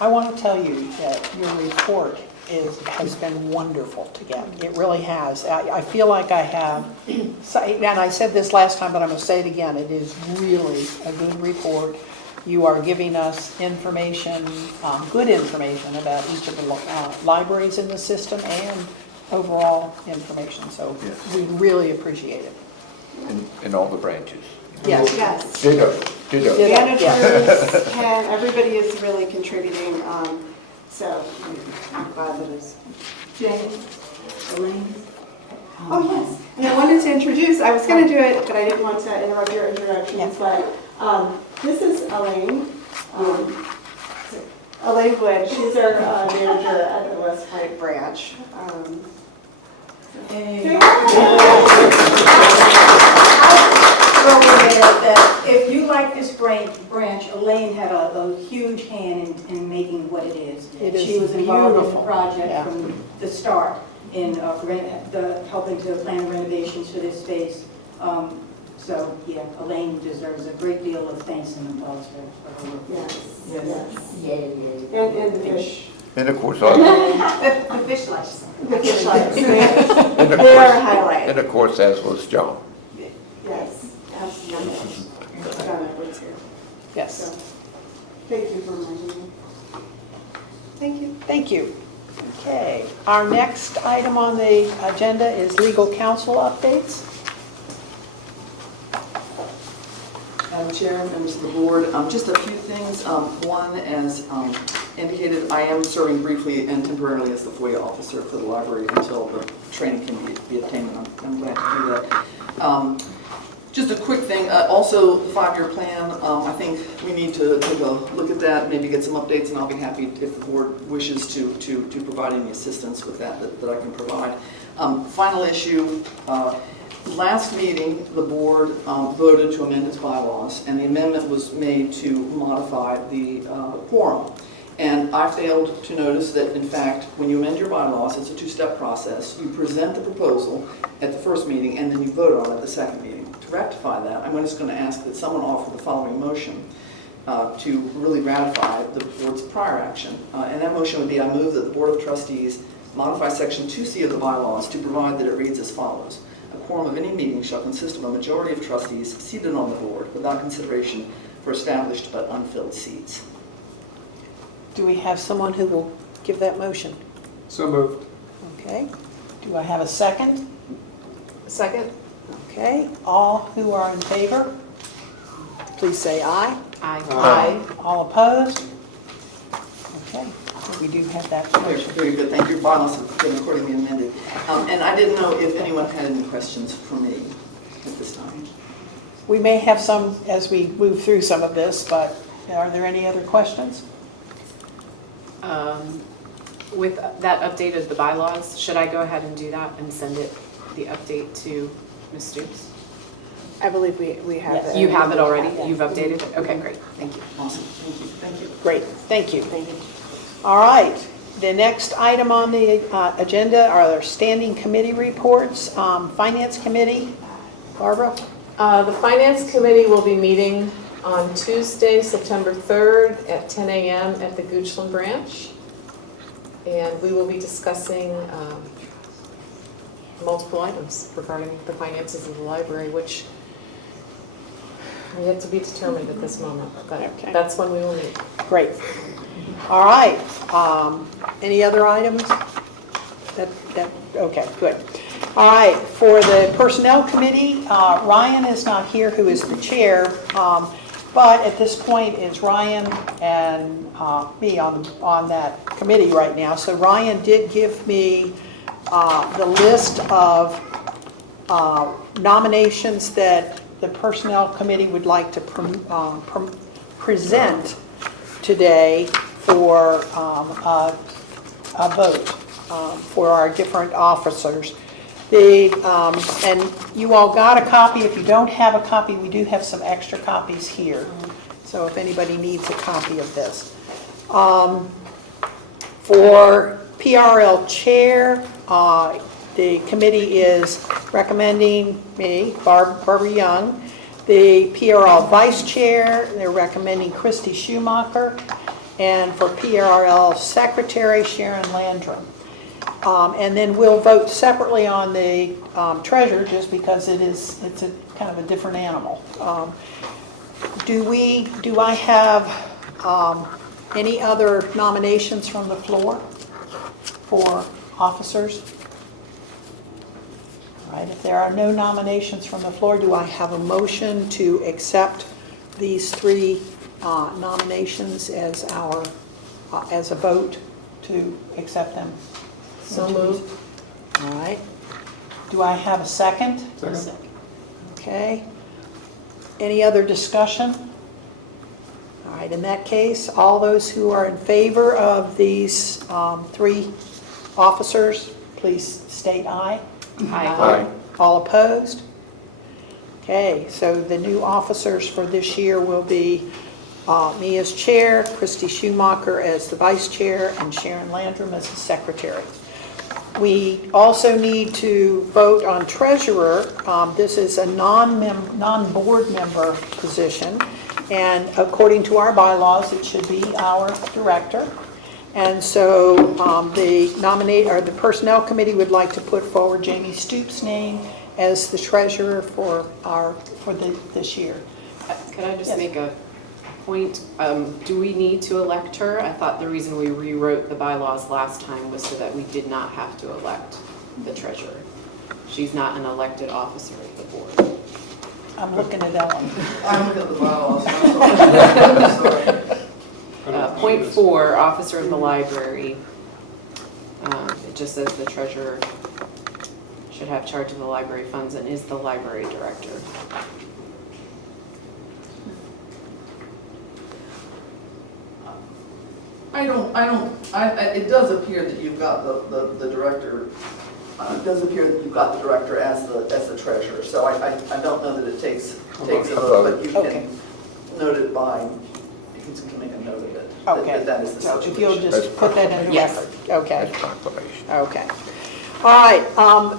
I want to tell you that your report has been wonderful to get. It really has. I feel like I have, and I said this last time, but I'm going to say it again. It is really a good report. You are giving us information, good information about each of the libraries in the system and overall information. So Yes. we really appreciate it. In all the branches. Yes. Ditto. Yeah. Managers, everybody is really contributing. So I'm glad that it's. Jane, Elaine? Oh, yes. And I wanted to introduce, I was going to do it, but I didn't want to interrupt your introductions. But this is Elaine. Elaine Wood. She's our manager at the West Point branch. That if you like this branch, Elaine had a huge hand in making what it is. It is She was involved in the beautiful. project Yeah. from the start in helping to plan renovations for this space. So, yeah, Elaine deserves a great deal of thanks and applause for her work. Yes. Yay, yay. And the fish. And of course, The fish lights. The fish lights. They are a highlight. and of course, as was John. Yes, absolutely. John Edwards here. Yes. So, thank you for reminding me. Thank you. Thank you. Okay, our next item on the agenda is legal counsel updates. Madam Chair, members of the board, just a few things. One, as indicated, I am serving briefly and temporarily as the FOIA officer for the library until the training can be obtained, and I'm glad to do that. Just a quick thing, also the 5-year plan, I think we need to take a look at that, maybe get some updates, and I'll be happy if the board wishes to provide any assistance with that I can provide. Final issue, last meeting, the board voted to amend its bylaws, and the amendment was made to modify the quorum. And I failed to notice that, in fact, when you amend your bylaws, it's a 2-step process. You present the proposal at the first meeting, and then you vote on it at the second meeting. To rectify that, I'm just going to ask that someone offer the following motion to really ratify the board's prior action. And that motion would be, I move that the Board of Trustees modify Section 2C of the bylaws to provide that it reads as follows. A quorum of any meeting shall consist of a majority of trustees seated on the board without consideration for established but unfilled seats. Do we have someone who will give that motion? So moved. Okay. Do I have a second? Second? Okay. All who are in favor, please say aye. Aye. Aye. All opposed? Okay. We do have that Very, motion. very good. Thank you. Bylaws have been accordingly amended. And I didn't know if anyone had any questions for me at this time. We may have some as we move through some of this, but are there any other questions? With that update of the bylaws, should I go ahead and do that and send it, the update to Ms. Stoops? I believe we have Yes. it. You have it already? Yeah. You've updated it? Okay, great. Thank you. Awesome. Thank you. Thank you. Great. Thank you. Thank you. All right. The next item on the agenda are our standing committee reports. Finance Committee. Barbara? The Finance Committee will be meeting on Tuesday, September 3rd at 10 a.m. at the Goochland Branch. And we will be discussing multiple items regarding the finances of the library, which are yet to be determined at this moment. But Okay. that's when we will meet. Great. All right. Any other items? Okay, good. All right, for the Personnel Committee, Ryan is not here, who is the chair, but at this point it's Ryan and me on that committee right now. So Ryan did give me the list of nominations that the Personnel Committee would like to present today for a vote for our different officers. And you all got a copy. If you don't have a copy, we do have some extra copies here. So if anybody needs a copy of this. For PRL Chair, the committee is recommending me, Barbara Young. The PRL Vice Chair, they're recommending Christy Schumacher. And for PRL Secretary, Sharon Landrum. And then we'll vote separately on the treasurer, just because it's a kind of a different animal. Do I have any other nominations from the floor for officers? All right, if there are no nominations from the floor, do I have a motion to accept these three nominations as a vote? to accept them? So moved. All right. Do I have a second? Second. Okay. Any other discussion? All right, in that case, all those who are in favor of these 3 officers, please state aye. Aye. All opposed? Okay, so the new officers for this year will be me as chair, Christy Schumacher as the vice chair, and Sharon Landrum as the secretary. We also need to vote on treasurer. This is a non-board member position, and according to our bylaws, it should be our director. And so the personnel committee would like to put forward Jamie Stoops' name as the treasurer for this year. Could I just Yes. make a point? Do we need to elect her? I thought the reason we rewrote the bylaws last time was so that we did not have to elect the treasurer. She's not an elected officer of the board. I'm looking at Ellen. I'm looking at the bylaws. I'm sorry. Point 4, officer of the library. It just says the treasurer should have charge of the library funds and is the library director. It does appear that you've got the director, it does appear that you've got the director as the treasurer, so I don't know that it takes a vote, but you Okay. can note it by, you can make a note of it. Okay. That is the So situation. if you'll just put that in the Yes. record. Okay. That's proclamation. Okay. All right,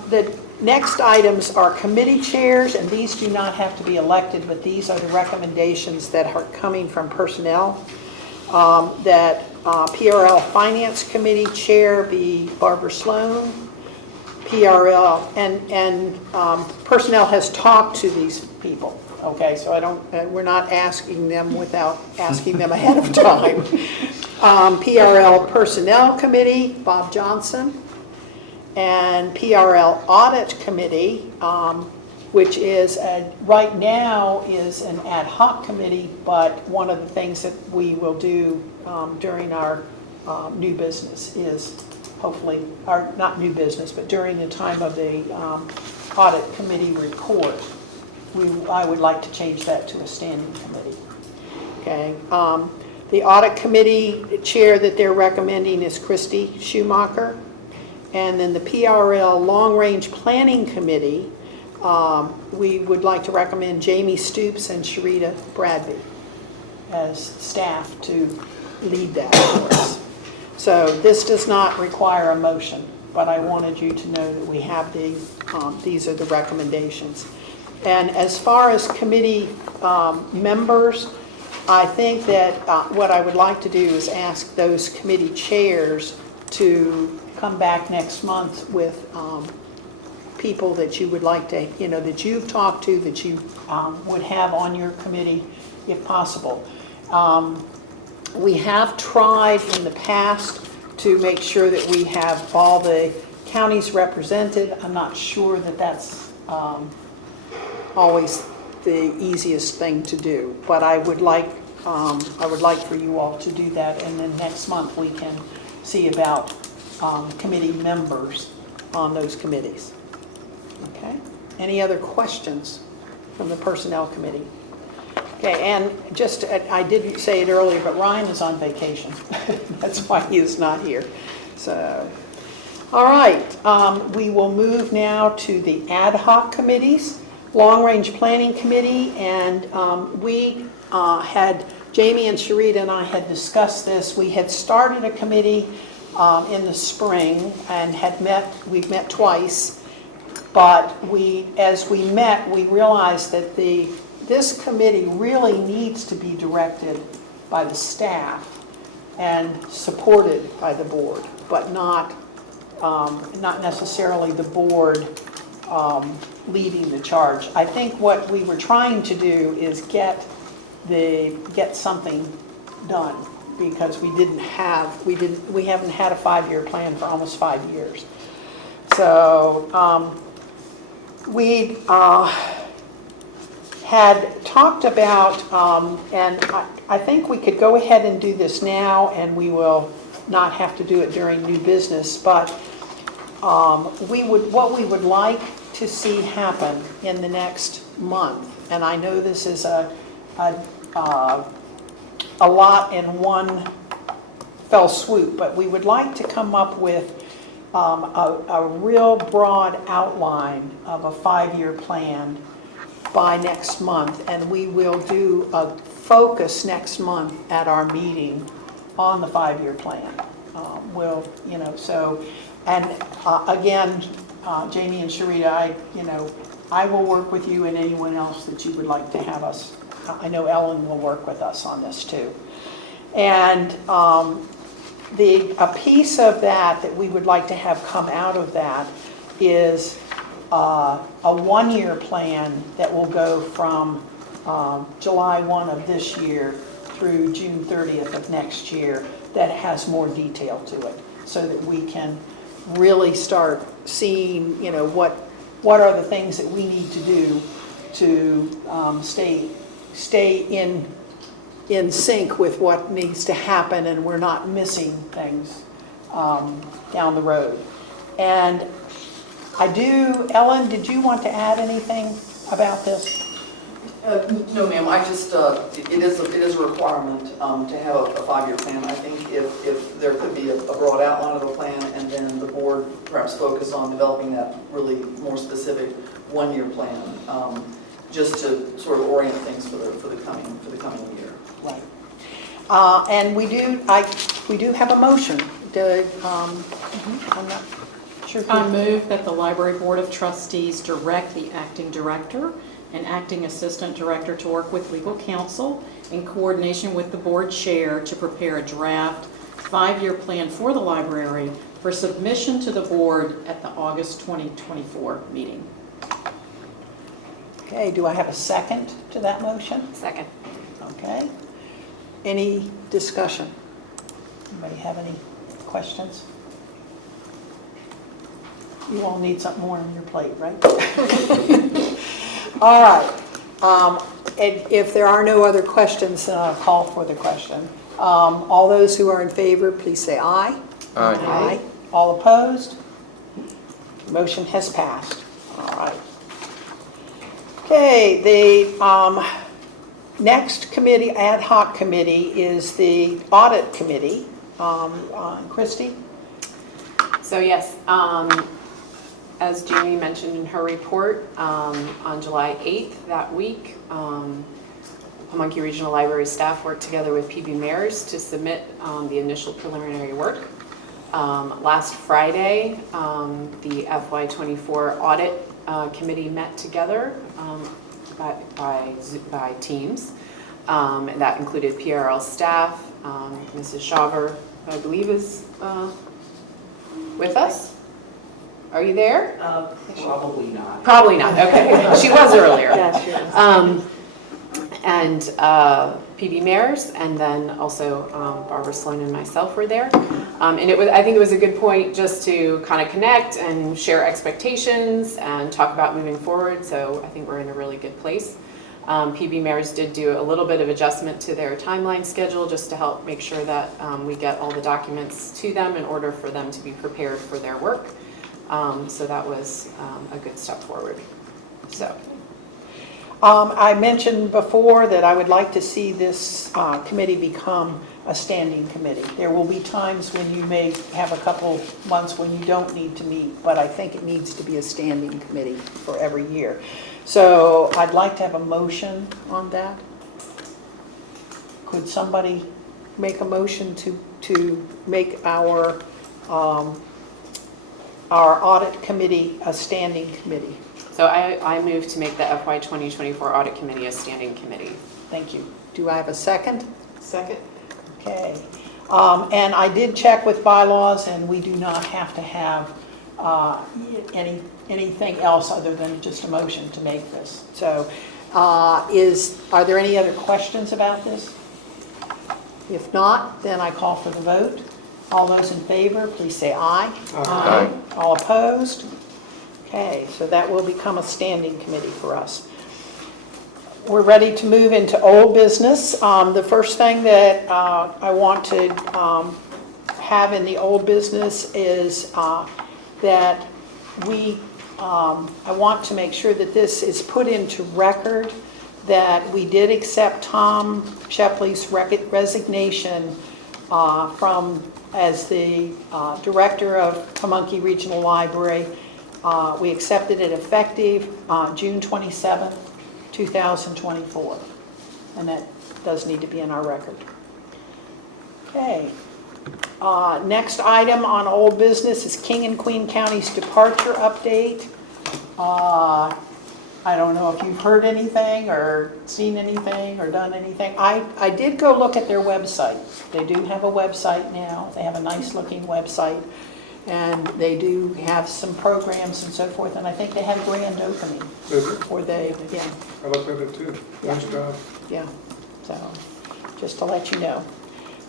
the next items are committee chairs, and these do not have to be elected, but these are the recommendations that are coming from personnel. That PRL Finance Committee Chair be Barbara Sloan. PRL, and personnel has talked to these people, okay? So we're not asking them without asking them ahead of time. PRL Personnel Committee, Bob Johnson. And PRL Audit Committee, which is, right now, is an ad hoc committee, but one of the things that we will do during our new business is hopefully, or not new business, but during the time of the audit committee report, I would like to change that to a standing committee. Okay. The audit committee chair that they're recommending is Christy Schumacher. And then the PRL Long Range Planning Committee, we would like to recommend Jamie Stoops and Sharita Bradby as staff to lead that for us. So this does not require a motion, but I wanted you to know that we have these are the recommendations. And as far as committee members, I think that what I would like to do is ask those committee chairs to come back next month with people that you would like to, that you've talked to, that you would have on your committee if possible. We have tried in the past to make sure that we have all the counties represented. I'm not sure that that's always the easiest thing to do, but I would like for you all to do that, and then next month we can see about committee members on those committees. Okay. Any other questions from the Personnel Committee? Okay, and just, I didn't say it earlier, but Ryan is on vacation. That's why he is not here. So, all right, we will move now to the ad hoc committees. Long Range Planning Committee, and we had, Jamie and Sharita and I had discussed this. We had started a committee in the spring and we've met twice, but as we met, we realized that this committee really needs to be directed by the staff and supported by the board, but not necessarily the board leading the charge. I think what we were trying to do is get something done, because we haven't had a 5-year plan for almost 5 years. So we had talked about, and I think we could go ahead and do this now, and we will not have to do it during new business, but what we would like to see happen in the next month, and I know this is a lot in one fell swoop, but we would like to come up with a real broad outline of a 5-year plan by next month, and we will do a focus next month at our meeting on the 5-year plan. Again, Jamie and Sharita, I will work with you and anyone else that you would like to have us. I know Ellen will work with us on this too. And a piece of that we would like to have come out of that is a 1-year plan that will go from July 1 of this year through June 30th of next year that has more detail to it, so that we can really start seeing, what are the things that we need to do to stay in sync with what needs to happen, and we're not missing things down the road. And Ellen, did you want to add anything about this? No, ma'am, I just, it is a requirement to have a 5-year plan. I think if there could be a broad outline of the plan, and then the board perhaps focus on developing that really more specific 1-year plan, just to sort of orient things for the coming year. Right. And we do have a motion. I'm not sure. I move that the Library Board of Trustees direct the acting director and acting assistant director to work with legal counsel in coordination with the board chair to prepare a draft 5-year plan for the library for submission to the board at the August 2024 meeting. Okay, do I have a second to that motion? Second. Okay. Any discussion? Anybody have any questions? You all need something more on your plate, right? All right. If there are no other questions, then I'll call for the question. All those who are in favor, please say aye. Aye. Aye. All opposed? Motion has passed. All right. Okay, the next committee, ad hoc committee, is the audit committee. Christy? So yes, as Jamie mentioned in her report, on July 8th that week, Pamunkey Regional Library staff worked together with PB Mayors to submit the initial preliminary work. Last Friday, the FY24 audit committee met together by teams. And that included PRL staff, Mrs. Shaver, I believe is with us. Are you there? Probably not. Probably not, okay. She was earlier. Yes, she was. And PB Mayors, and then also Barbara Sloan and myself were there. And I think it was a good point just to kind of connect and share expectations and talk about moving forward. So I think we're in a really good place. PB Mayors did do a little bit of adjustment to their timeline schedule just to help make sure that we get all the documents to them in order for them to be prepared for their work. So that was a good step forward. So. I mentioned before that I would like to see this committee become a standing committee. There will be times when you may have a couple months when you don't need to meet, but I think it needs to be a standing committee for every year. So I'd like to have a motion on that. Could somebody make a motion to make our audit committee a standing committee? So I move to make the FY 2024 Audit Committee a standing committee. Thank you. Do I have a second? Second. Okay. And I did check with bylaws, and we do not have to have anything else other than just a motion to make this. So are there any other questions about this? If not, then I call for the vote. All those in favor, please say aye. Aye. All opposed? Okay, so that will become a standing committee for us. We're ready to move into old business. The first thing that I want to have in the old business is that I want to make sure that this is put into record, that we did accept Tom Shepley's resignation as the director of Pamunkey Regional Library. We accepted it effective June 27th, 2024. And that does need to be in our record. Okay. Next item on old business is King and Queen County's departure update. I don't know if you've heard anything or seen anything or done anything. I did go look at their website. They do have a website now. They have a nice looking website. And they do have some programs and so forth. And I think they had a grand opening. Or they, yeah. I looked at it too. Nice job. Yeah. So just to let you know.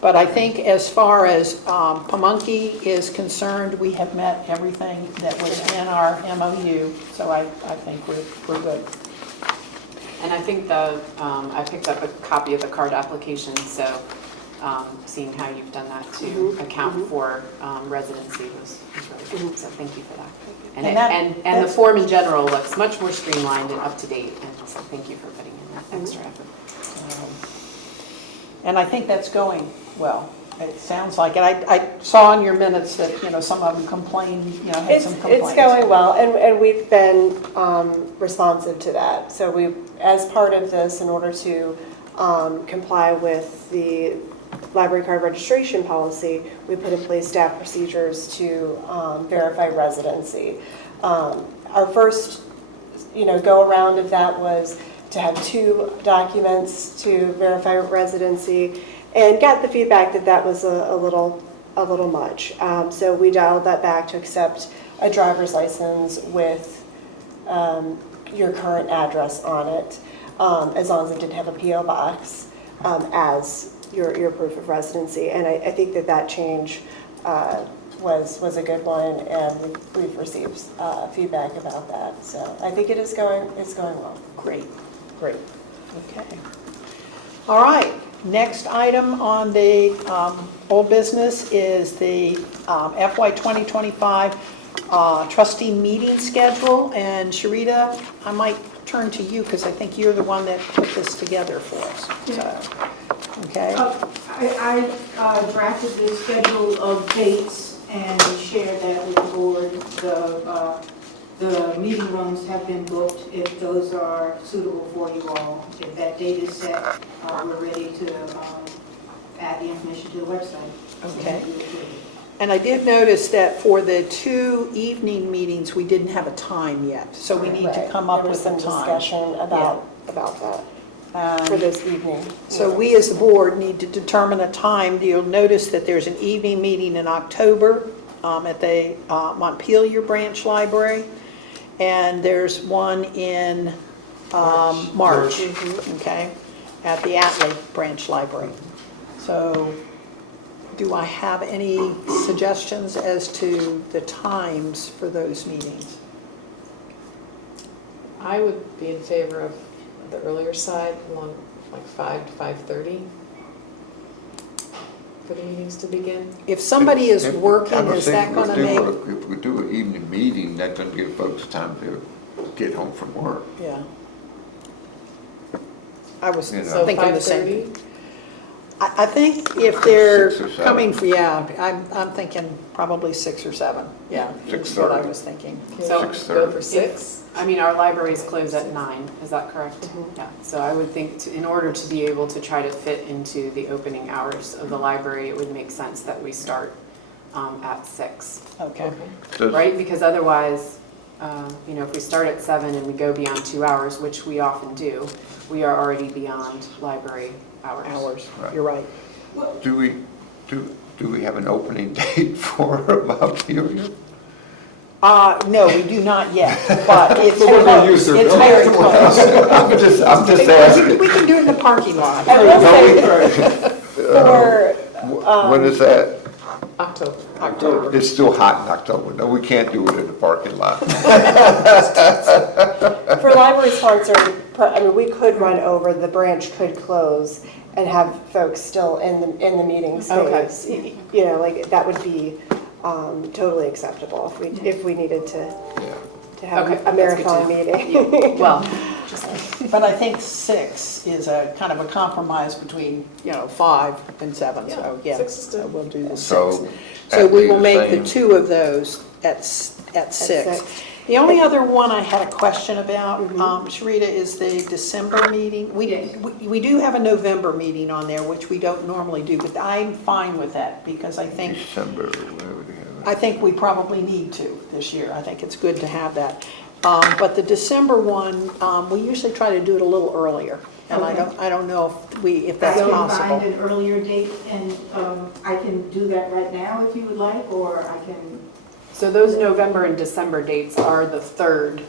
But I think as far as Pamunkey is concerned, we have met everything that was in our MOU. So I think we're good. And I think I picked up a copy of the card application, so seeing how you've done that to account for residency was really good. So thank you for that. And the form in general looks much more streamlined and up to date. And so thank you for putting in that extra effort. And I think that's going well. It sounds like it. I saw in your minutes that, some of them complained, had some complaints. It's going well, and we've been responsive to that. So we, as part of this, in order to comply with the library card registration policy, we put in place staff procedures to verify residency. Our first, go around of that was to have 2 documents to verify residency, and got the feedback that that was a little much. So we dialed that back to accept a driver's license with your current address on it, as long as it didn't have a P.O. box as your proof of residency. And I think that change was a good one, and we've received feedback about that. So I think it's going well. Great. Okay. All right. Next item on the old business is the FY 2025 trustee meeting schedule. And Sharita, I might turn to you because I think you're the one that put this together for us. So, okay. I drafted the schedule of dates and shared that with the board. The meeting rooms have been booked if those are suitable for you all. If that date is set, we're ready to add the information to the website. Okay. And I did notice that for the 2 evening meetings, we didn't have a time yet. So we need to come up with a time. There was some discussion about that for this evening. So we as the board need to determine a time. You'll notice that there's an evening meeting in October at the Montpelier Branch Library. And there's one in March, okay, at the Atlee Branch Library. So do I have any suggestions as to the times for those meetings? I would be in favor of the earlier side, along like 5 to 5:30 for the meetings to begin. If somebody is working, is that going to make? If we do an evening meeting, that's going to give folks time to get home from work. Yeah. I was So thinking the same. 5:30? I think if they're 6 or 7. coming for, I'm thinking probably 6 or 7. Yeah, that's what I was thinking. So Go for 6? Our libraries close at 9, is that correct? Yeah, so I would think in order to be able to try to fit into the opening hours of the library, it would make sense that we start at 6. Okay. Right, because otherwise, if we start at 7 and we go beyond 2 hours, which we often do, we are already beyond library hours. Right. You're right. Do we have an opening date for Montpelier? No, we do not yet, but it's We're gonna use close. their It's building. very close. I'm just asking. We can do it in the parking lot. I will say, for When is that? October. October. It's still hot in October. No, we can't do it in the parking lot. For library sponsored, I mean, we could run over, the branch could close and have folks still in the meeting space. You know, like, that would be totally acceptable if we needed to have Okay, a that's marathon good meeting. Well, But I think 6 is a kind of a compromise between, 5 and 7, so, yeah. 6 is good. So we'll do the 6. So, So we will the make the same- 2 of those at 6. 6. The only other one I had a question about, Sharita, is the December meeting. We do have a November meeting on there, which we don't normally do, but I'm fine with that because I think December, where would we have it? I think we probably need to this year. I think it's good to have that. But the December one, we usually try to do it a little earlier. And I don't know if that's I can possible. find an earlier date, and I can do that right now if you would like, or I can. so those November and December dates are the third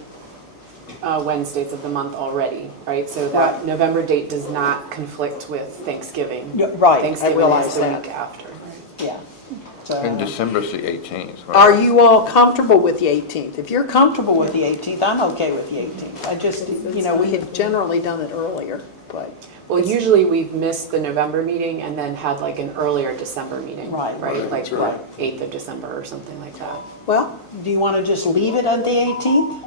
Wednesdays of the month already, right? So that Right. November date does not conflict with Thanksgiving. Yeah, right, I Thanksgiving realize is the that. week after. Yeah. So- And December's the 18th, right? Are you all comfortable with the 18th? If you're comfortable with the 18th, I'm okay with the 18th. I just, we had generally done it earlier, but. Well, usually we've missed the November meeting and then had like an earlier December meeting. Right. Right, like That's right. what, 8th of December or something like that. Well, do you want to just leave it at the 18th?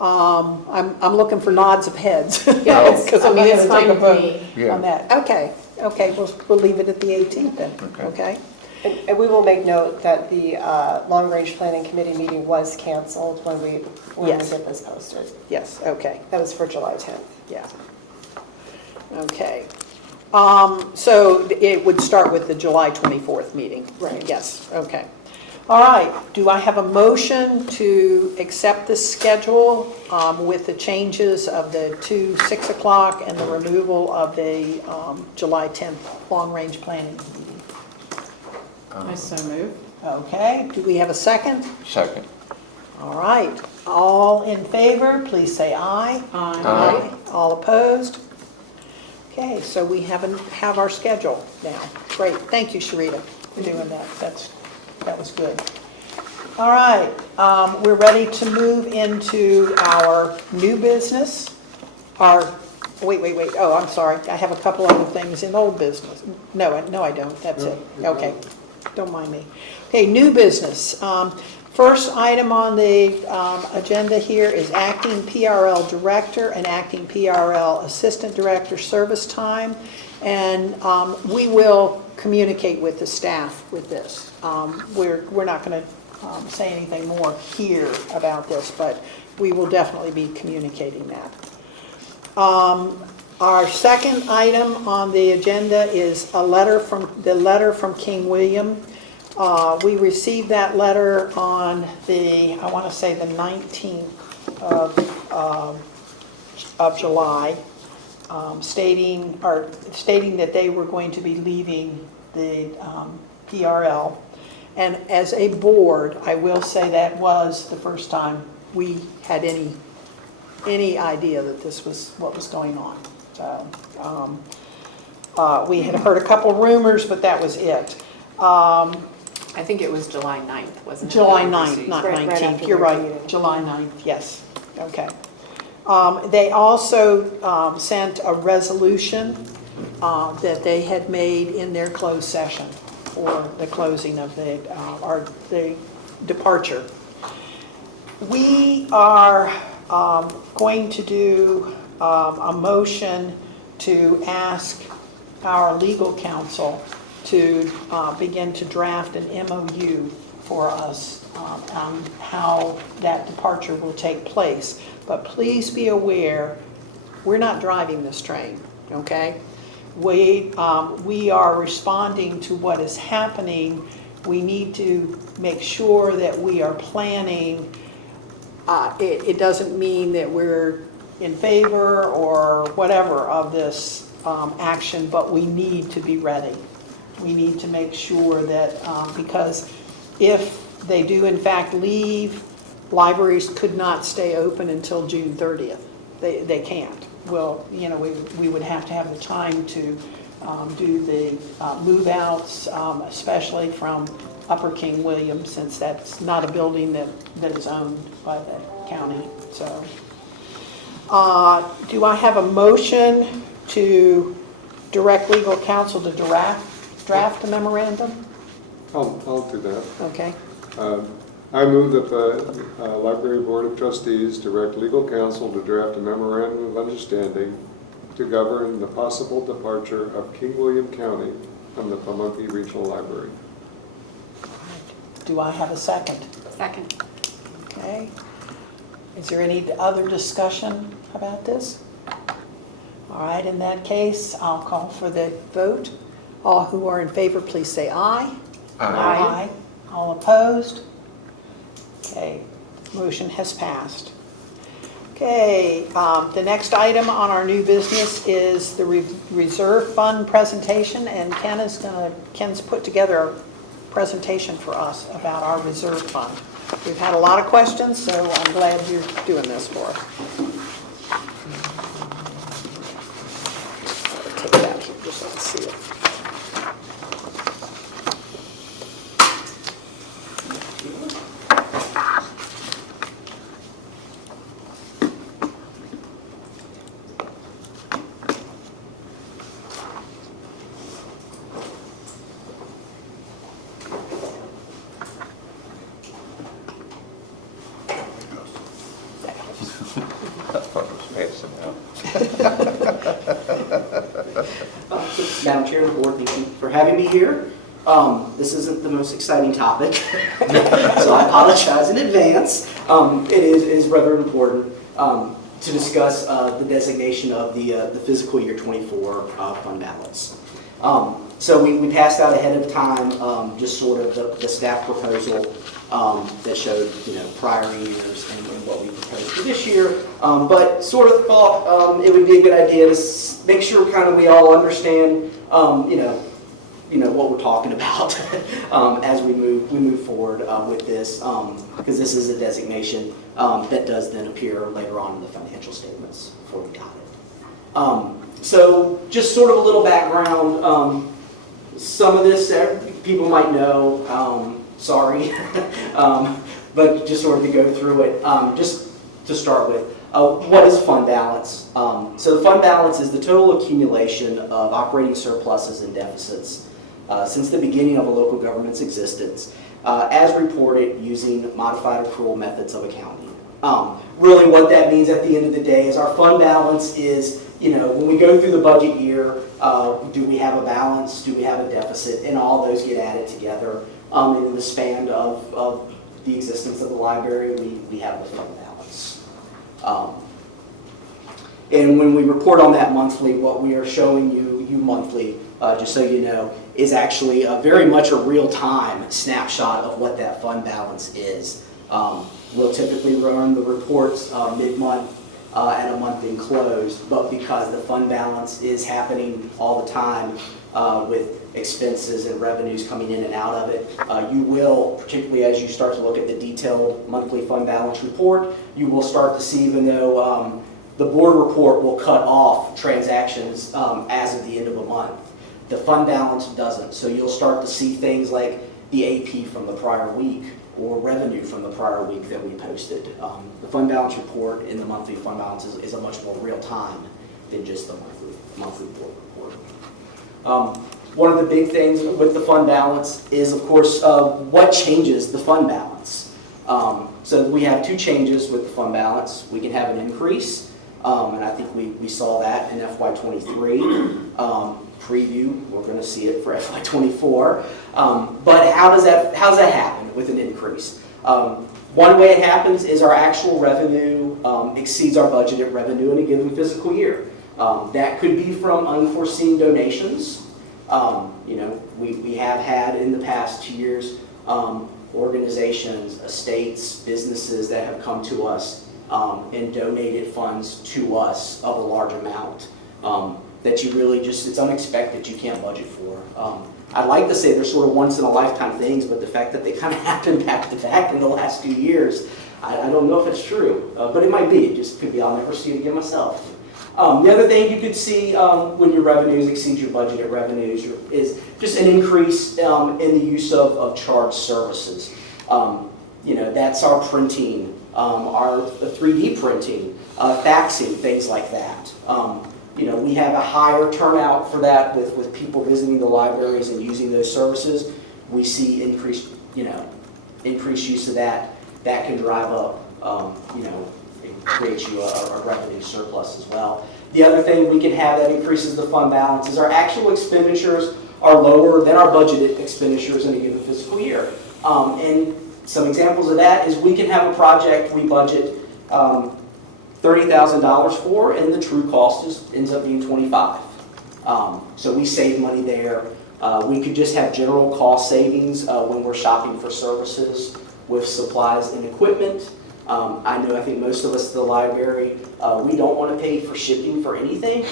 I'm looking for nods of heads. Yeah, it's- Because I I'm mean, not it's going to take a fine with vote me. Yeah. on that. Okay, we'll leave it at the 18th then, okay? And we will make note that the long-range planning committee meeting was canceled when we Yes. get this posted. Yes, okay. That was for July 10th. Yeah. Okay. So it would start with the July 24th meeting? Right. Yes, okay. All right, do I have a motion to accept the schedule with the changes of the 2 6 o'clock and the removal of the July 10th long-range planning meeting? I so move. Okay, do we have a second? Second. All right, all in favor, please say aye. Aye. All opposed? Okay, so we have our schedule now. Great, thank you, Sharita, for doing that. That was good. All right, we're ready to move into our new business. Wait, oh, I'm sorry, I have a couple other things in old business. No, I don't, that's it. Okay, don't mind me. Okay, new business. First item on the agenda here is acting PRL director and acting PRL assistant director service time. And we will communicate with the staff with this. We're not going to say anything more here about this, but we will definitely be communicating that. Our second item on the agenda is the letter from King William. We received that letter on I want to say the 19th of July, stating that they were going to be leaving the PRL. And as a board, I will say that was the first time we had any idea that this was what was going on. So we had heard a couple rumors, but that was it. I think it was July 9th, wasn't it? July 9th, not Right 19th, after you're their right, meeting. July 9th, yes, okay. They also sent a resolution that they had made in their closed session for the closing of the departure. We are going to do a motion to ask our legal counsel to begin to draft an MOU for us on how that departure will take place. But please be aware, we're not driving this train, okay? We are responding to what is happening. We need to make sure that we are planning. It doesn't mean that we're in favor or whatever of this action, but we need to be ready. We need to make sure that, because if they do in fact leave, libraries could not stay open until June 30th. They can't. Well, we would have to have the time to do the move-outs, especially from Upper King William, since that's not a building that is owned by the county, so. Do I have a motion to direct legal counsel to draft a memorandum? I'll do that. Okay. I move that the Library Board of Trustees direct legal counsel to draft a memorandum of understanding to govern the possible departure of King William County from the Pamunkey Regional Library. Do I have a second? Second. Okay. Is there any other discussion about this? All right, in that case, I'll call for the vote. All who are in favor, please say aye. Aye. All opposed? Okay, motion has passed. Okay, the next item on our new business is the reserve fund presentation, and Ken's put together a presentation for us about our reserve fund. We've had a lot of questions, so I'm glad you're doing this for us. I'll take it out here just so I can see it. Madam Chair of the Board, thank you for having me here. This isn't the most exciting topic, so I apologize in advance. It is rather important to discuss the designation of the fiscal year 24 fund balance. So we passed out ahead of time just sort of the staff proposal that showed prior years and what we proposed for this year, but sort of thought it would be a good idea to make sure kind of we all understand what we're talking about as we move forward with this, because this is a designation that does then appear later on in the financial statements before we got it. So just sort of a little background. Some of this people might know, sorry, but just sort of to go through it, just to start with, what is fund balance? So the fund balance is the total accumulation of operating surpluses and deficits since the beginning of a local government's existence, as reported using modified accrual methods of accounting. Really what that means at the end of the day is our fund balance is, when we go through the budget year, do we have a balance, do we have a deficit, and all those get added together. And in the span of the existence of the library, we have the fund balance. And when we report on that monthly, what we are showing you monthly, just so you know, is actually very much a real-time snapshot of what that fund balance is. We'll typically run the reports mid-month at a month-end close, but because the fund balance is happening all the time with expenses and revenues coming in and out of it, you will, particularly as you start to look at the detailed monthly fund balance report, you will start to see, even though the board report will cut off transactions as of the end of a month, the fund balance doesn't. So you'll start to see things like the AP from the prior week or revenue from the prior week that we posted. The fund balance report in the monthly fund balance is a much more real time than just the monthly board report. One of the big things with the fund balance is, of course, what changes the fund balance. So we have two changes with the fund balance. We can have an increase, and I think we saw that in FY23. Preview, we're going to see it for FY24. But how does that happen with an increase? One way it happens is our actual revenue exceeds our budgeted revenue in a given fiscal year. That could be from unforeseen donations. We have had in the past 2 years organizations, estates, businesses that have come to us and donated funds to us of a large amount that you really just, it's unexpected, you can't budget for. I'd like to say they're sort of once in a lifetime things, but the fact that they kind of happened back to back in the last 2 years, I don't know if it's true, but it might be. It just could be I'll never see it again myself. The other thing you could see when your revenues exceed your budgeted revenues is just an increase in the use of charged services. That's our printing, our 3D printing, faxing, things like that. We have a higher turnout for that with people visiting the libraries and using those services. We see increased use of that. That can drive up, it creates you a revenue surplus as well. The other thing we can have that increases the fund balance is our actual expenditures are lower than our budgeted expenditures in a given fiscal year. And some examples of that is we can have a project we budget $30,000 for, and the true cost ends up being $25,000. So we save money there. We could just have general cost savings when we're shopping for services with supplies and equipment. I think most of us at the library, we don't want to pay for shipping for anything.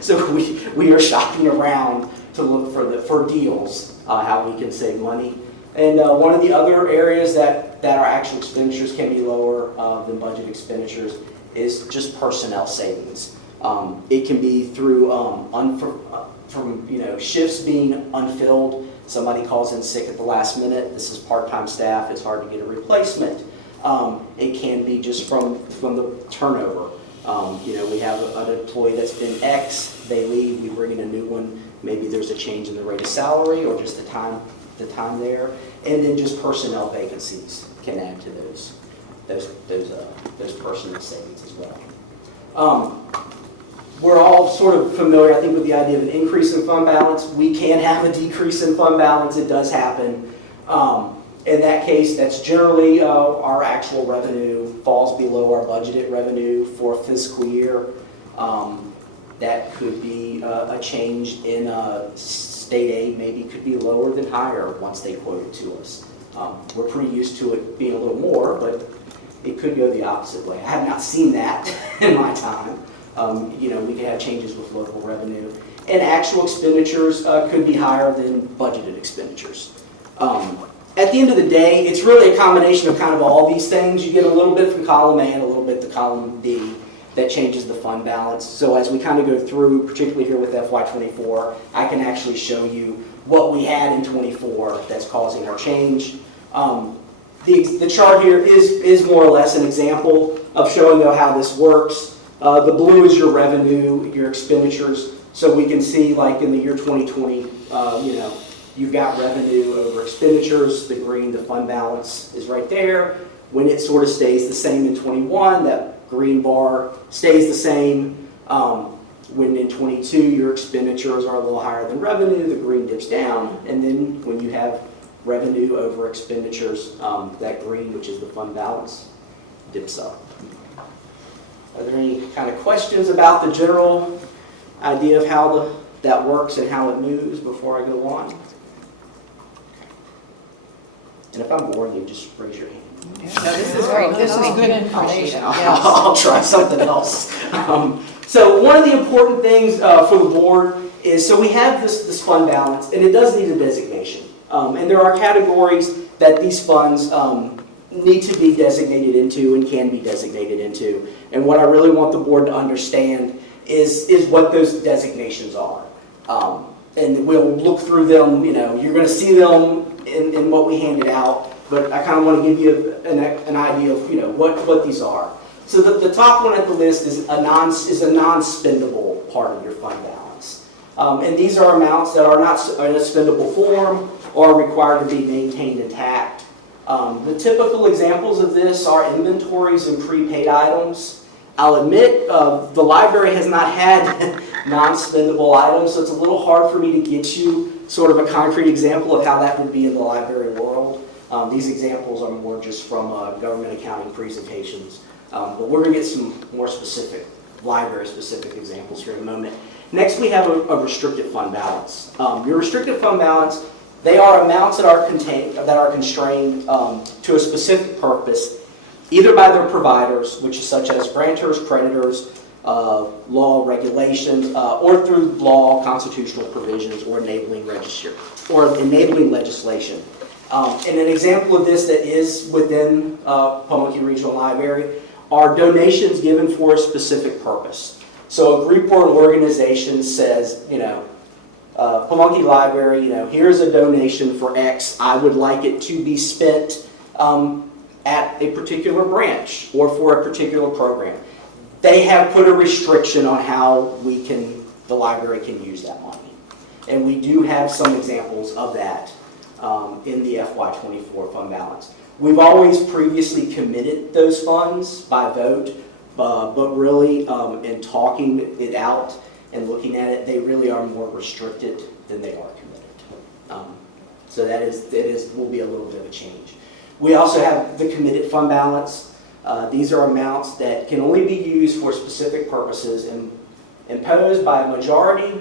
So we are shopping around to look for deals, how we can save money. And one of the other areas that our actual expenditures can be lower than budget expenditures is just personnel savings. It can be through from shifts being unfilled. Somebody calls in sick at the last minute. This is part-time staff. It's hard to get a replacement. It can be just from the turnover. We have an employee that's been X, they leave, we bring in a new one. Maybe there's a change in the rate of salary or just the time there. And then just personnel vacancies can add to those personnel savings as well. We're all sort of familiar, I think, with the idea of an increase in fund balance. We can have a decrease in fund balance. It does happen. In that case, that's generally our actual revenue falls below our budgeted revenue for a fiscal year. That could be a change in state aid, maybe could be lower than higher once they quote it to us. We're pretty used to it being a little more, but it could go the opposite way. I have not seen that in my time. We could have changes with local revenue. And actual expenditures could be higher than budgeted expenditures. At the end of the day, it's really a combination of kind of all these things. You get a little bit from column A and a little bit to column D that changes the fund balance. So as we kind of go through, particularly here with FY24, I can actually show you what we had in 24 that's causing our change. The chart here is more or less an example of showing how this works. The blue is your revenue, your expenditures. So we can see, like in the year 2020, you've got revenue over expenditures. The green, the fund balance, is right there. When it sort of stays the same in 21, that green bar stays the same. When in 22, your expenditures are a little higher than revenue, the green dips down. And then when you have revenue over expenditures, that green, which is the fund balance, dips up. Are there any kind of questions about the general idea of how that works and how it moves before I go on? And if I'm boring you, just raise your hand. No, this is great. This is good information. I'll try something else. So one of the important things for the board is, so we have this fund balance, and it does need a designation. And there are categories that these funds need to be designated into and can be designated into. And what I really want the board to understand is what those designations are. And we'll look through them. You're going to see them in what we handed out. But I kind of want to give you an idea of what these are. So the top one at the list is a non-spendable part of your fund balance. And these are amounts that are not in a spendable form or are required to be maintained intact. The typical examples of this are inventories and prepaid items. I'll admit the library has not had non-spendable items, so it's a little hard for me to get you sort of a concrete example of how that would be in the library world. These examples are more just from government accounting presentations. But we're going to get some more specific, library-specific examples here in a moment. Next, we have a restricted fund balance. Your restricted fund balance, they are amounts that are constrained to a specific purpose, either by their providers, which is such as grantors, creditors, law regulations, or through law, constitutional provisions, or enabling legislation. And an example of this that is within Pamunkey Regional Library are donations given for a specific purpose. So a group or an organization says, Pamunkey Library, here's a donation for X. I would like it to be spent at a particular branch or for a particular program. They have put a restriction on how the library can use that money. And we do have some examples of that in the FY24 fund balance. We've always previously committed those funds by vote, but really in talking it out and looking at it, they really are more restricted than they are committed. So that will be a little bit of a change. We also have the committed fund balance. These are amounts that can only be used for specific purposes and imposed by a majority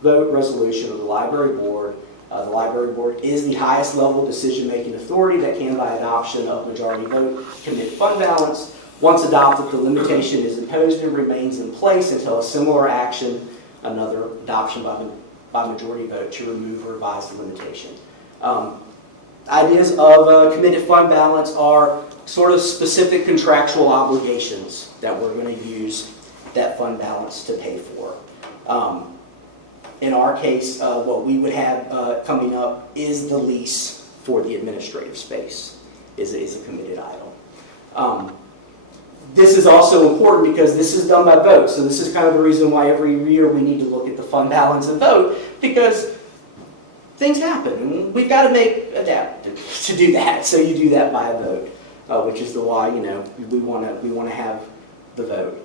vote resolution of the library board. The library board is the highest level decision-making authority that can, by adoption of majority vote, commit fund balance. Once adopted, the limitation is imposed and remains in place until a similar action, another adoption by majority vote, to remove or revise the limitation. Ideas of a committed fund balance are sort of specific contractual obligations that we're going to use that fund balance to pay for. In our case, what we would have coming up is the lease for the administrative space is a committed item. This is also important because this is done by vote. So this is kind of the reason why every year we need to look at the fund balance and vote, because things happen and we've got to adapt to do that. So you do that by a vote, which is the why we want to have the vote.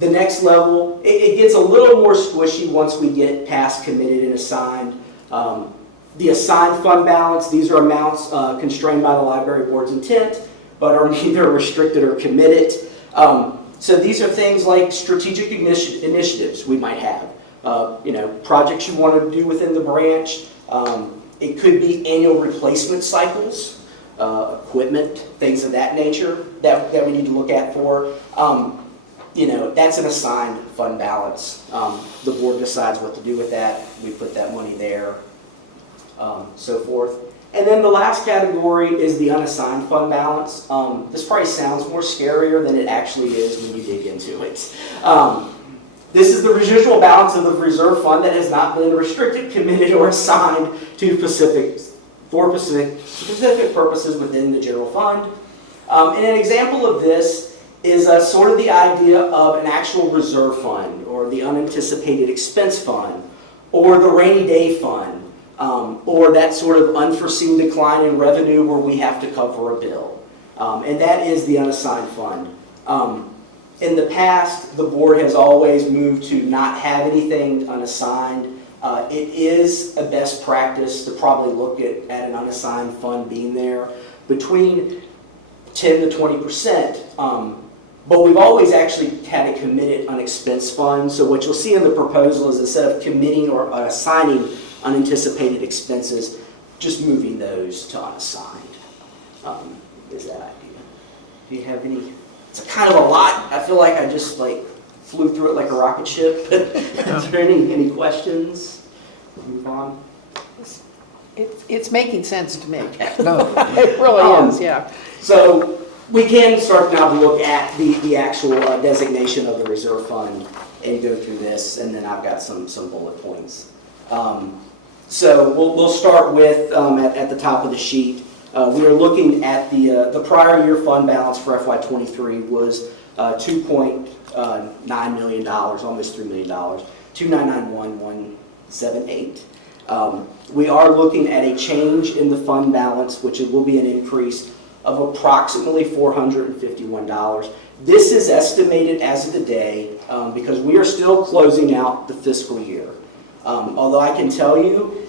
The next level, it gets a little more squishy once we get past committed and assigned. The assigned fund balance, these are amounts constrained by the library board's intent, but are neither restricted or committed. So these are things like strategic initiatives we might have. Projects you want to do within the branch. It could be annual replacement cycles, equipment, things of that nature that we need to look at for. That's an assigned fund balance. The board decides what to do with that. We put that money there, so forth. And then the last category is the unassigned fund balance. This probably sounds more scarier than it actually is when you dig into it. This is the residual balance of the reserve fund that has not been restricted, committed, or assigned to specific purposes within the general fund. And an example of this is sort of the idea of an actual reserve fund, or the unanticipated expense fund, or the rainy day fund, or that sort of unforeseen decline in revenue where we have to cover a bill. And that is the unassigned fund. In the past, the board has always moved to not have anything unassigned. It is a best practice to probably look at an unassigned fund being there between 10 to 20%. But we've always actually had a committed unexpensed fund. So what you'll see in the proposal is instead of committing or assigning unanticipated expenses, just moving those to unassigned is that idea. Do you have any? It's kind of a lot. I feel like I just flew through it like a rocket ship. Is there any questions? Move on. It's making sense to me. No, it really is, yeah. So we can start now to look at the actual designation of the reserve fund and go through this, and then I've got some bullet points. So we'll start with at the top of the sheet. We are looking at the prior year fund balance for FY23 was $2.9 million, almost $3 million, $2,991,178. We are looking at a change in the fund balance, which it will be an increase of approximately $451. This is estimated as of today because we are still closing out the fiscal year. Although I can tell you,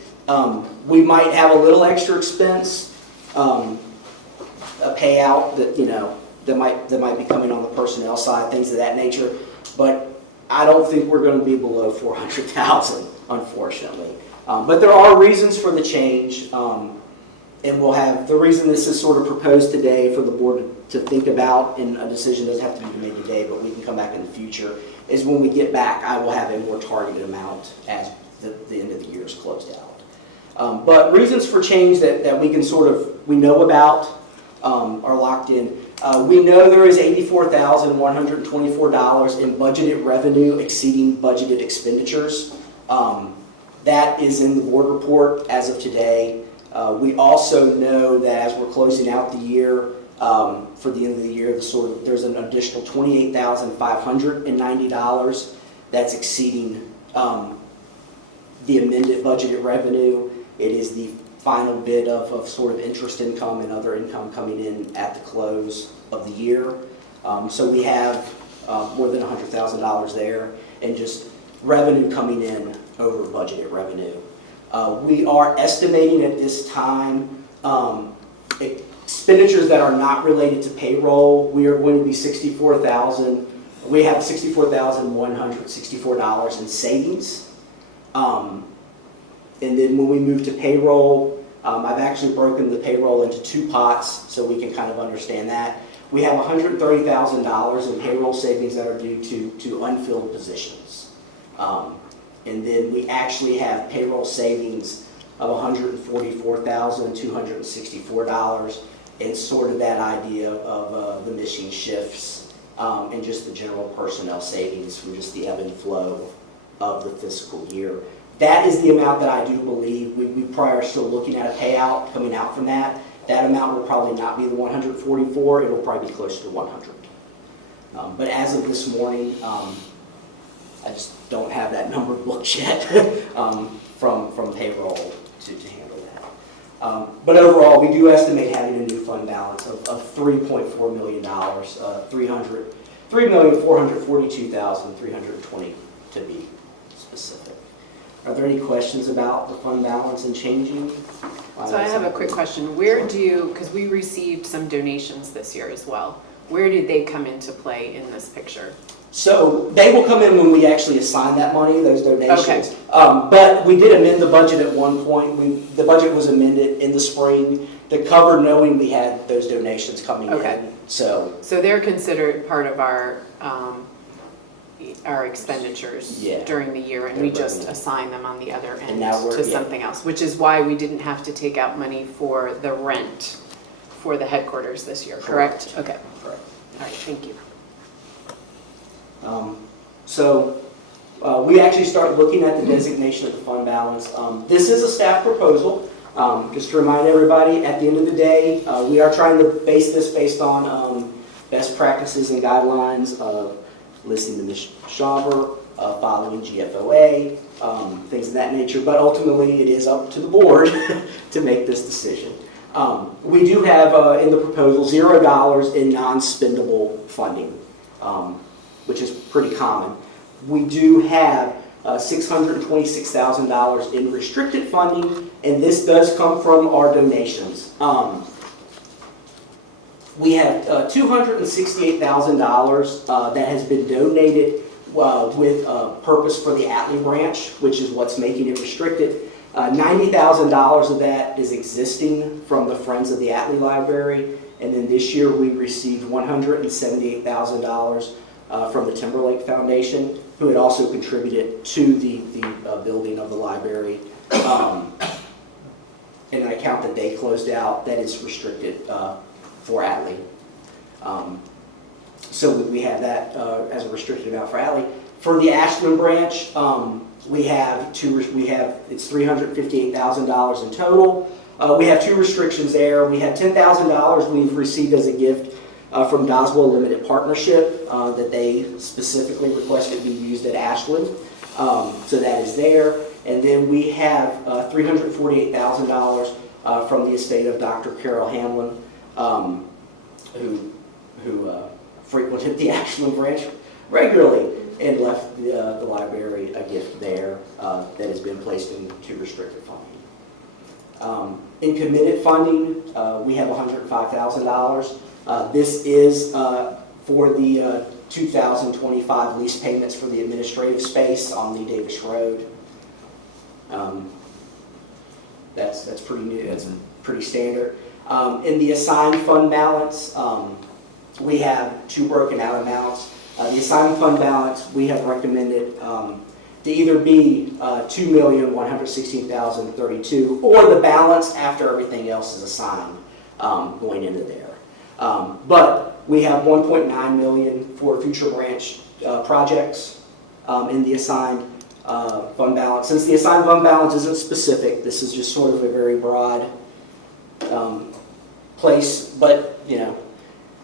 we might have a little extra expense, a payout that might be coming on the personnel side, things of that nature. But I don't think we're going to be below $400,000, unfortunately. But there are reasons for the change, and we'll have the reason this is sort of proposed today for the board to think about, and a decision doesn't have to be made today, but we can come back in the future, is when we get back, I will have a more targeted amount as the end of the year is closed out. But reasons for change that we can we know about, are locked in. We know there is $84,124 in budgeted revenue exceeding budgeted expenditures. That is in the board report as of today. We also know that as we're closing out the year, for the end of the year, there's an additional $28,590 that's exceeding the amended budgeted revenue. It is the final bit of sort of interest income and other income coming in at the close of the year. So we have more than $100,000 there, and just revenue coming in over budgeted revenue. We are estimating at this time expenditures that are not related to payroll. We are going to be we have $64,164 in savings. And then when we move to payroll, I've actually broken the payroll into two pots so we can kind of understand that. We have $130,000 in payroll savings that are due to unfilled positions. And then we actually have payroll savings of $144,264, and sort of that idea of the missing shifts and just the general personnel savings from just the ebb and flow of the fiscal year. That is the amount that I do believe we probably are still looking at a payout coming out from that. That amount will probably not be the 144, it will probably be closer to 100. But as of this morning, I just don't have that number booked yet from payroll to handle that. But overall, we do estimate having a new fund balance of $3.4 million, $3,442,320 to be specific. Are there any questions about the fund balance and changing? So I have a quick question. Where do you, because we received some donations this year as well, where did they come into play in this picture? So they will come in when we actually assign that money, those donations. Okay. But we did amend the budget at one point. The budget was amended in the spring to cover knowing we had those donations coming in. So they're considered part of our expenditures during the year, and we just assign them on the other end to something else, which is why we didn't have to take out money for the rent for the headquarters this year, correct? Okay. Correct. All right, thank you. We actually start looking at the designation of the fund balance. This is a staff proposal. Just to remind everybody, at the end of the day, we are trying to base this based on best practices and guidelines of listening to Ms. Schauber, following GFOA, things of that nature, but ultimately it is up to the board to make this decision. We do have in the proposal $0 in non-spendable funding, which is pretty common. We do have $626,000 in restricted funding, and this does come from our donations. We have $268,000 that has been donated with purpose for the Atlee branch, which is what's making it restricted. $90,000 of that is existing from the Friends of the Atlee Library, and then this year we received $178,000 from the Timberlake Foundation, who had also contributed to the building of the library. And an account that they closed out that is restricted for Atlee. So we have that as a restricted amount for Atlee. For the Ashland branch, it's $358,000 in total. We have two restrictions there. We have $10,000 we've received as a gift from Doswell Limited Partnership that they specifically requested be used at Ashland. So that is there. And then we have $348,000 from the estate of Dr. Carol Hamlin, who frequented the Ashland branch regularly and left the library a gift there that has been placed into restricted funding. In committed funding, we have $105,000. This is for the 2025 lease payments for the administrative space on Lee Davis Road. That's pretty new. That's pretty standard. In the assigned fund balance, we have two broken out amounts. The assigned fund balance we have recommended to either be $2,116,032 or the balance after everything else is assigned going into there. But we have 1.9 million for future branch projects in the assigned fund balance. Since the assigned fund balance isn't specific, this is just sort of a very broad place, but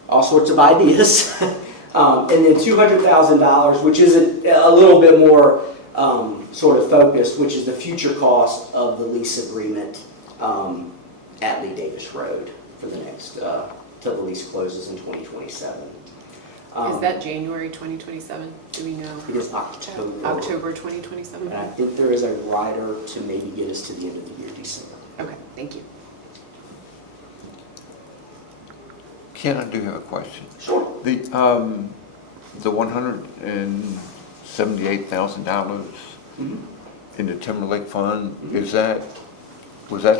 all sorts of ideas. And then $200,000, which is a little bit more sort of focused, which is the future cost of the lease agreement at Lee Davis Road for the next, till the lease closes in 2027. Is that January 2027? Do we know? It is October. October 2027? And I think there is a rider to maybe get us to the end of the year, December. Okay, thank you. Ken, I do have a question. Sure. The $178,000 in the Timberlake Fund, was that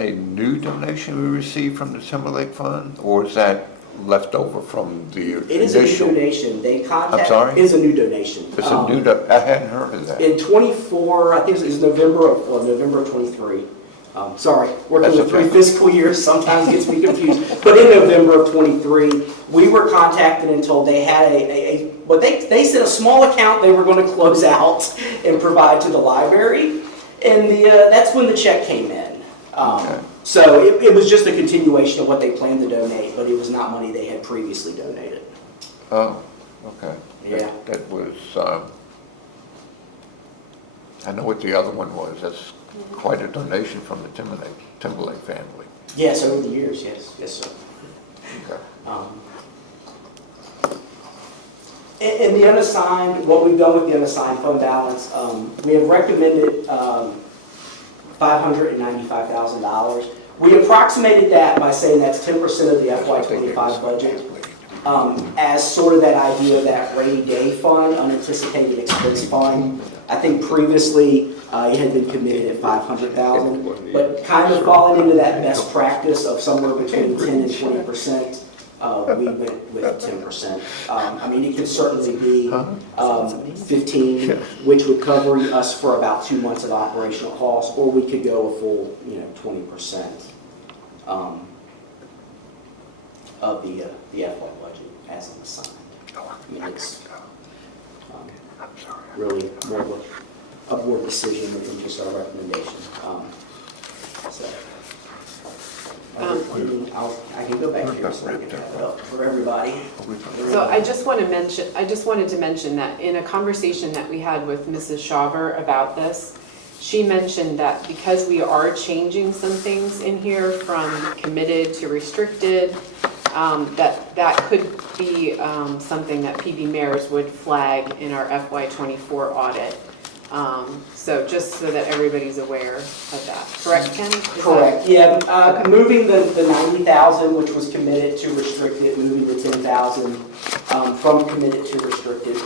a new donation we received from the Timberlake Fund, or is that left over from the initial? It is a new donation. They contact. I'm sorry? It is a new donation. It's a new, I hadn't heard of that. In 24, I think it was November of 23. Sorry, working That's with okay. 3 fiscal years sometimes gets me confused. But in November of 23, we were contacted and told they had but they said a small account they were going to close out and provide to the library. And that's when the check came in. Okay. So it was just a continuation of what they planned to donate, but it was not money they had previously donated. Oh, okay. Yeah. That was, I know what the other one was. That's quite a donation from the Timberlake family. Yes, over the years, yes, sir. Okay. And the unassigned, what we've done with the unassigned fund balance, we have recommended $595,000. We approximated that by saying that's 10% of the FY25 budget, as sort of that idea of that rainy day fund, unanticipated expense fund. I think previously it had been committed at $500,000, but kind of falling into that best practice of somewhere between 10 and 20%. We went with 10%. I mean, it could certainly be 15, which would cover us for about 2 months of operational costs, or we could go a full, 20% of the FY budget as an assigned. I mean, it's really more of a board decision than just our recommendation. I can go back here so I can have it up for everybody. So I just wanted to mention that in a conversation that we had with Mrs. Shaver about this, she mentioned that because we are changing some things in here from committed to restricted, that could be something that PB Mayors would flag in our FY24 audit. So just so that everybody's aware of that. Correct, Ken? Correct, yeah. Moving the 90,000, which was committed to restricted, moving the 10,000 from committed to restricted,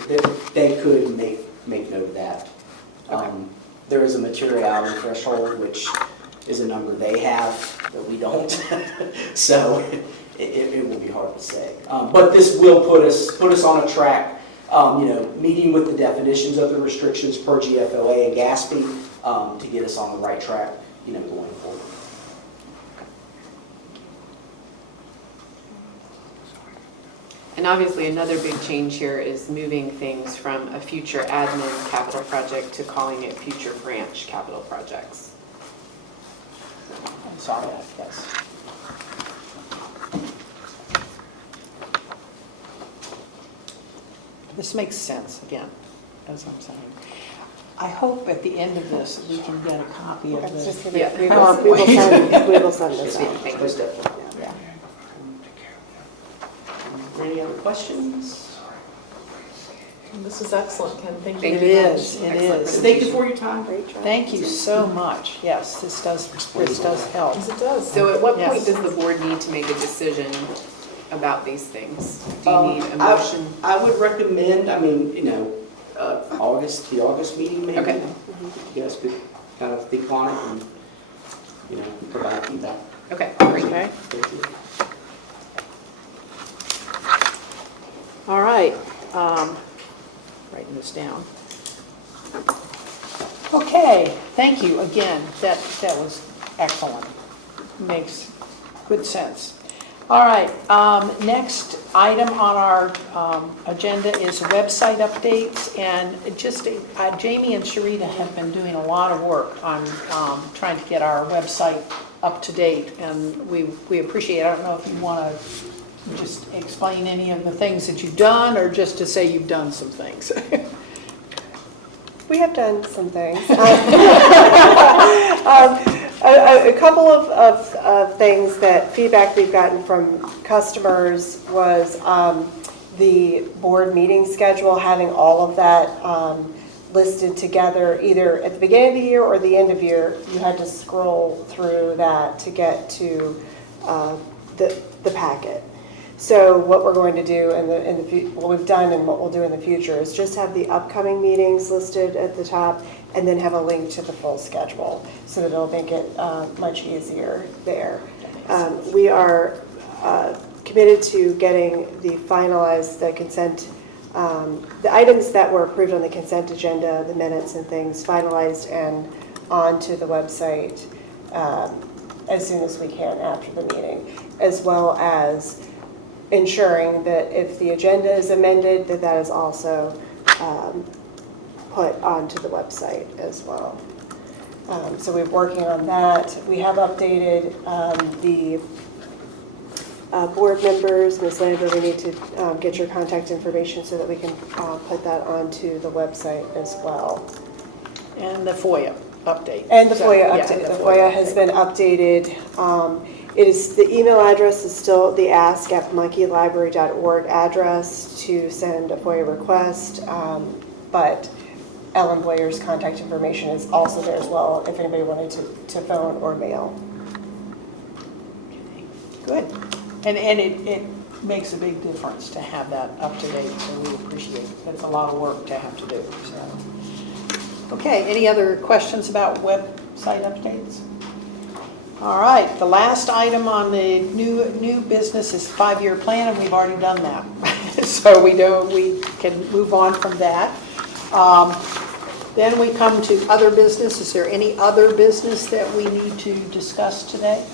they could make note of that. There is a materiality threshold, which is a number they have that we don't. So it will be hard to say. But this will put us on a track. Meeting with the definitions of the restrictions per GFOA and GASP to get us on the right track, going forward. And obviously, another big change here is moving things from a future admin capital project to calling it future branch capital projects. I saw that, yes. This makes sense, again, as I'm saying. I hope at the end of this, we can get a copy of this. Yeah. We will send this out. Thank you. Most definitely. Yeah. Any other questions? This is excellent, Ken. Thank you It very much. is, it Excellent is. Thank you for your time. Thank you so much. Yes, this does help. Yes, it does. So at what point Yes. does the board need to make a decision about these things? Do you need a motion? I would recommend, the August meeting maybe. Okay. You guys could kind of think on it and, provide feedback. Okay, great. Okay. Thank you. All right. Writing this down. Okay, thank you again. That was excellent. Makes good sense. All right, next item on our agenda is website updates, and just, Jamie and Sharita have been doing a lot of work on trying to get our website up to date, and we appreciate it. I don't know if you want to just explain any of the things that you've done, or just to say you've done some things. We have done some things. A couple of things that feedback we've gotten from customers was the board meeting schedule, having all of that listed together either at the beginning of the year or the end of year. You had to scroll through that to get to the packet. So what we're going to do what we've done and what we'll do in the future is just have the upcoming meetings listed at the top and then have a link to the full schedule so that it'll make it much easier there. We are committed to getting the consent, the items that were approved on the consent agenda, the minutes and things finalized and onto the website as soon as we can after the meeting, as well as ensuring that if the agenda is amended, that is also put onto the website as well. So we're working on that. We have updated the board members. Ms. Lander, we need to get your contact information so that we can put that onto the website as well. And the FOIA update. And the So, FOIA yeah, update. the The FOIA has been updated. The email address is still the ask@pamunkeylibrary.org address to send a FOIA request, but Ellen Boyer's contact information is also there as well if anybody wanted to phone or mail. Good. And it makes a big difference to have that up to date, so we appreciate it. It's a lot of work to have to do, so. Okay, any other questions about website updates? All right, the last item on the new business is 5-year plan, and we've already done that. So we can move on from that. Then we come to other business. Is there any other business that we need to discuss today?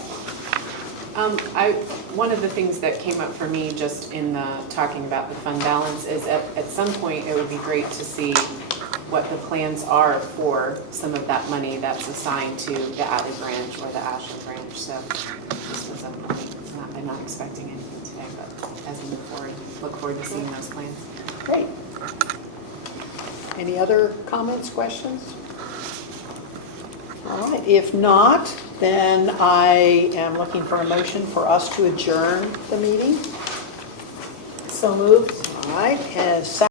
One of the things that came up for me just in the talking about the fund balance is at some point it would be great to see what the plans are for some of that money that's assigned to the Abbey branch or the Ashland branch. So this was I'm not expecting anything today, but as we move forward, look forward to seeing those plans. Great. Any other comments, questions? All right, if not, then I am looking for a motion for us to adjourn the meeting. So moved. All right, as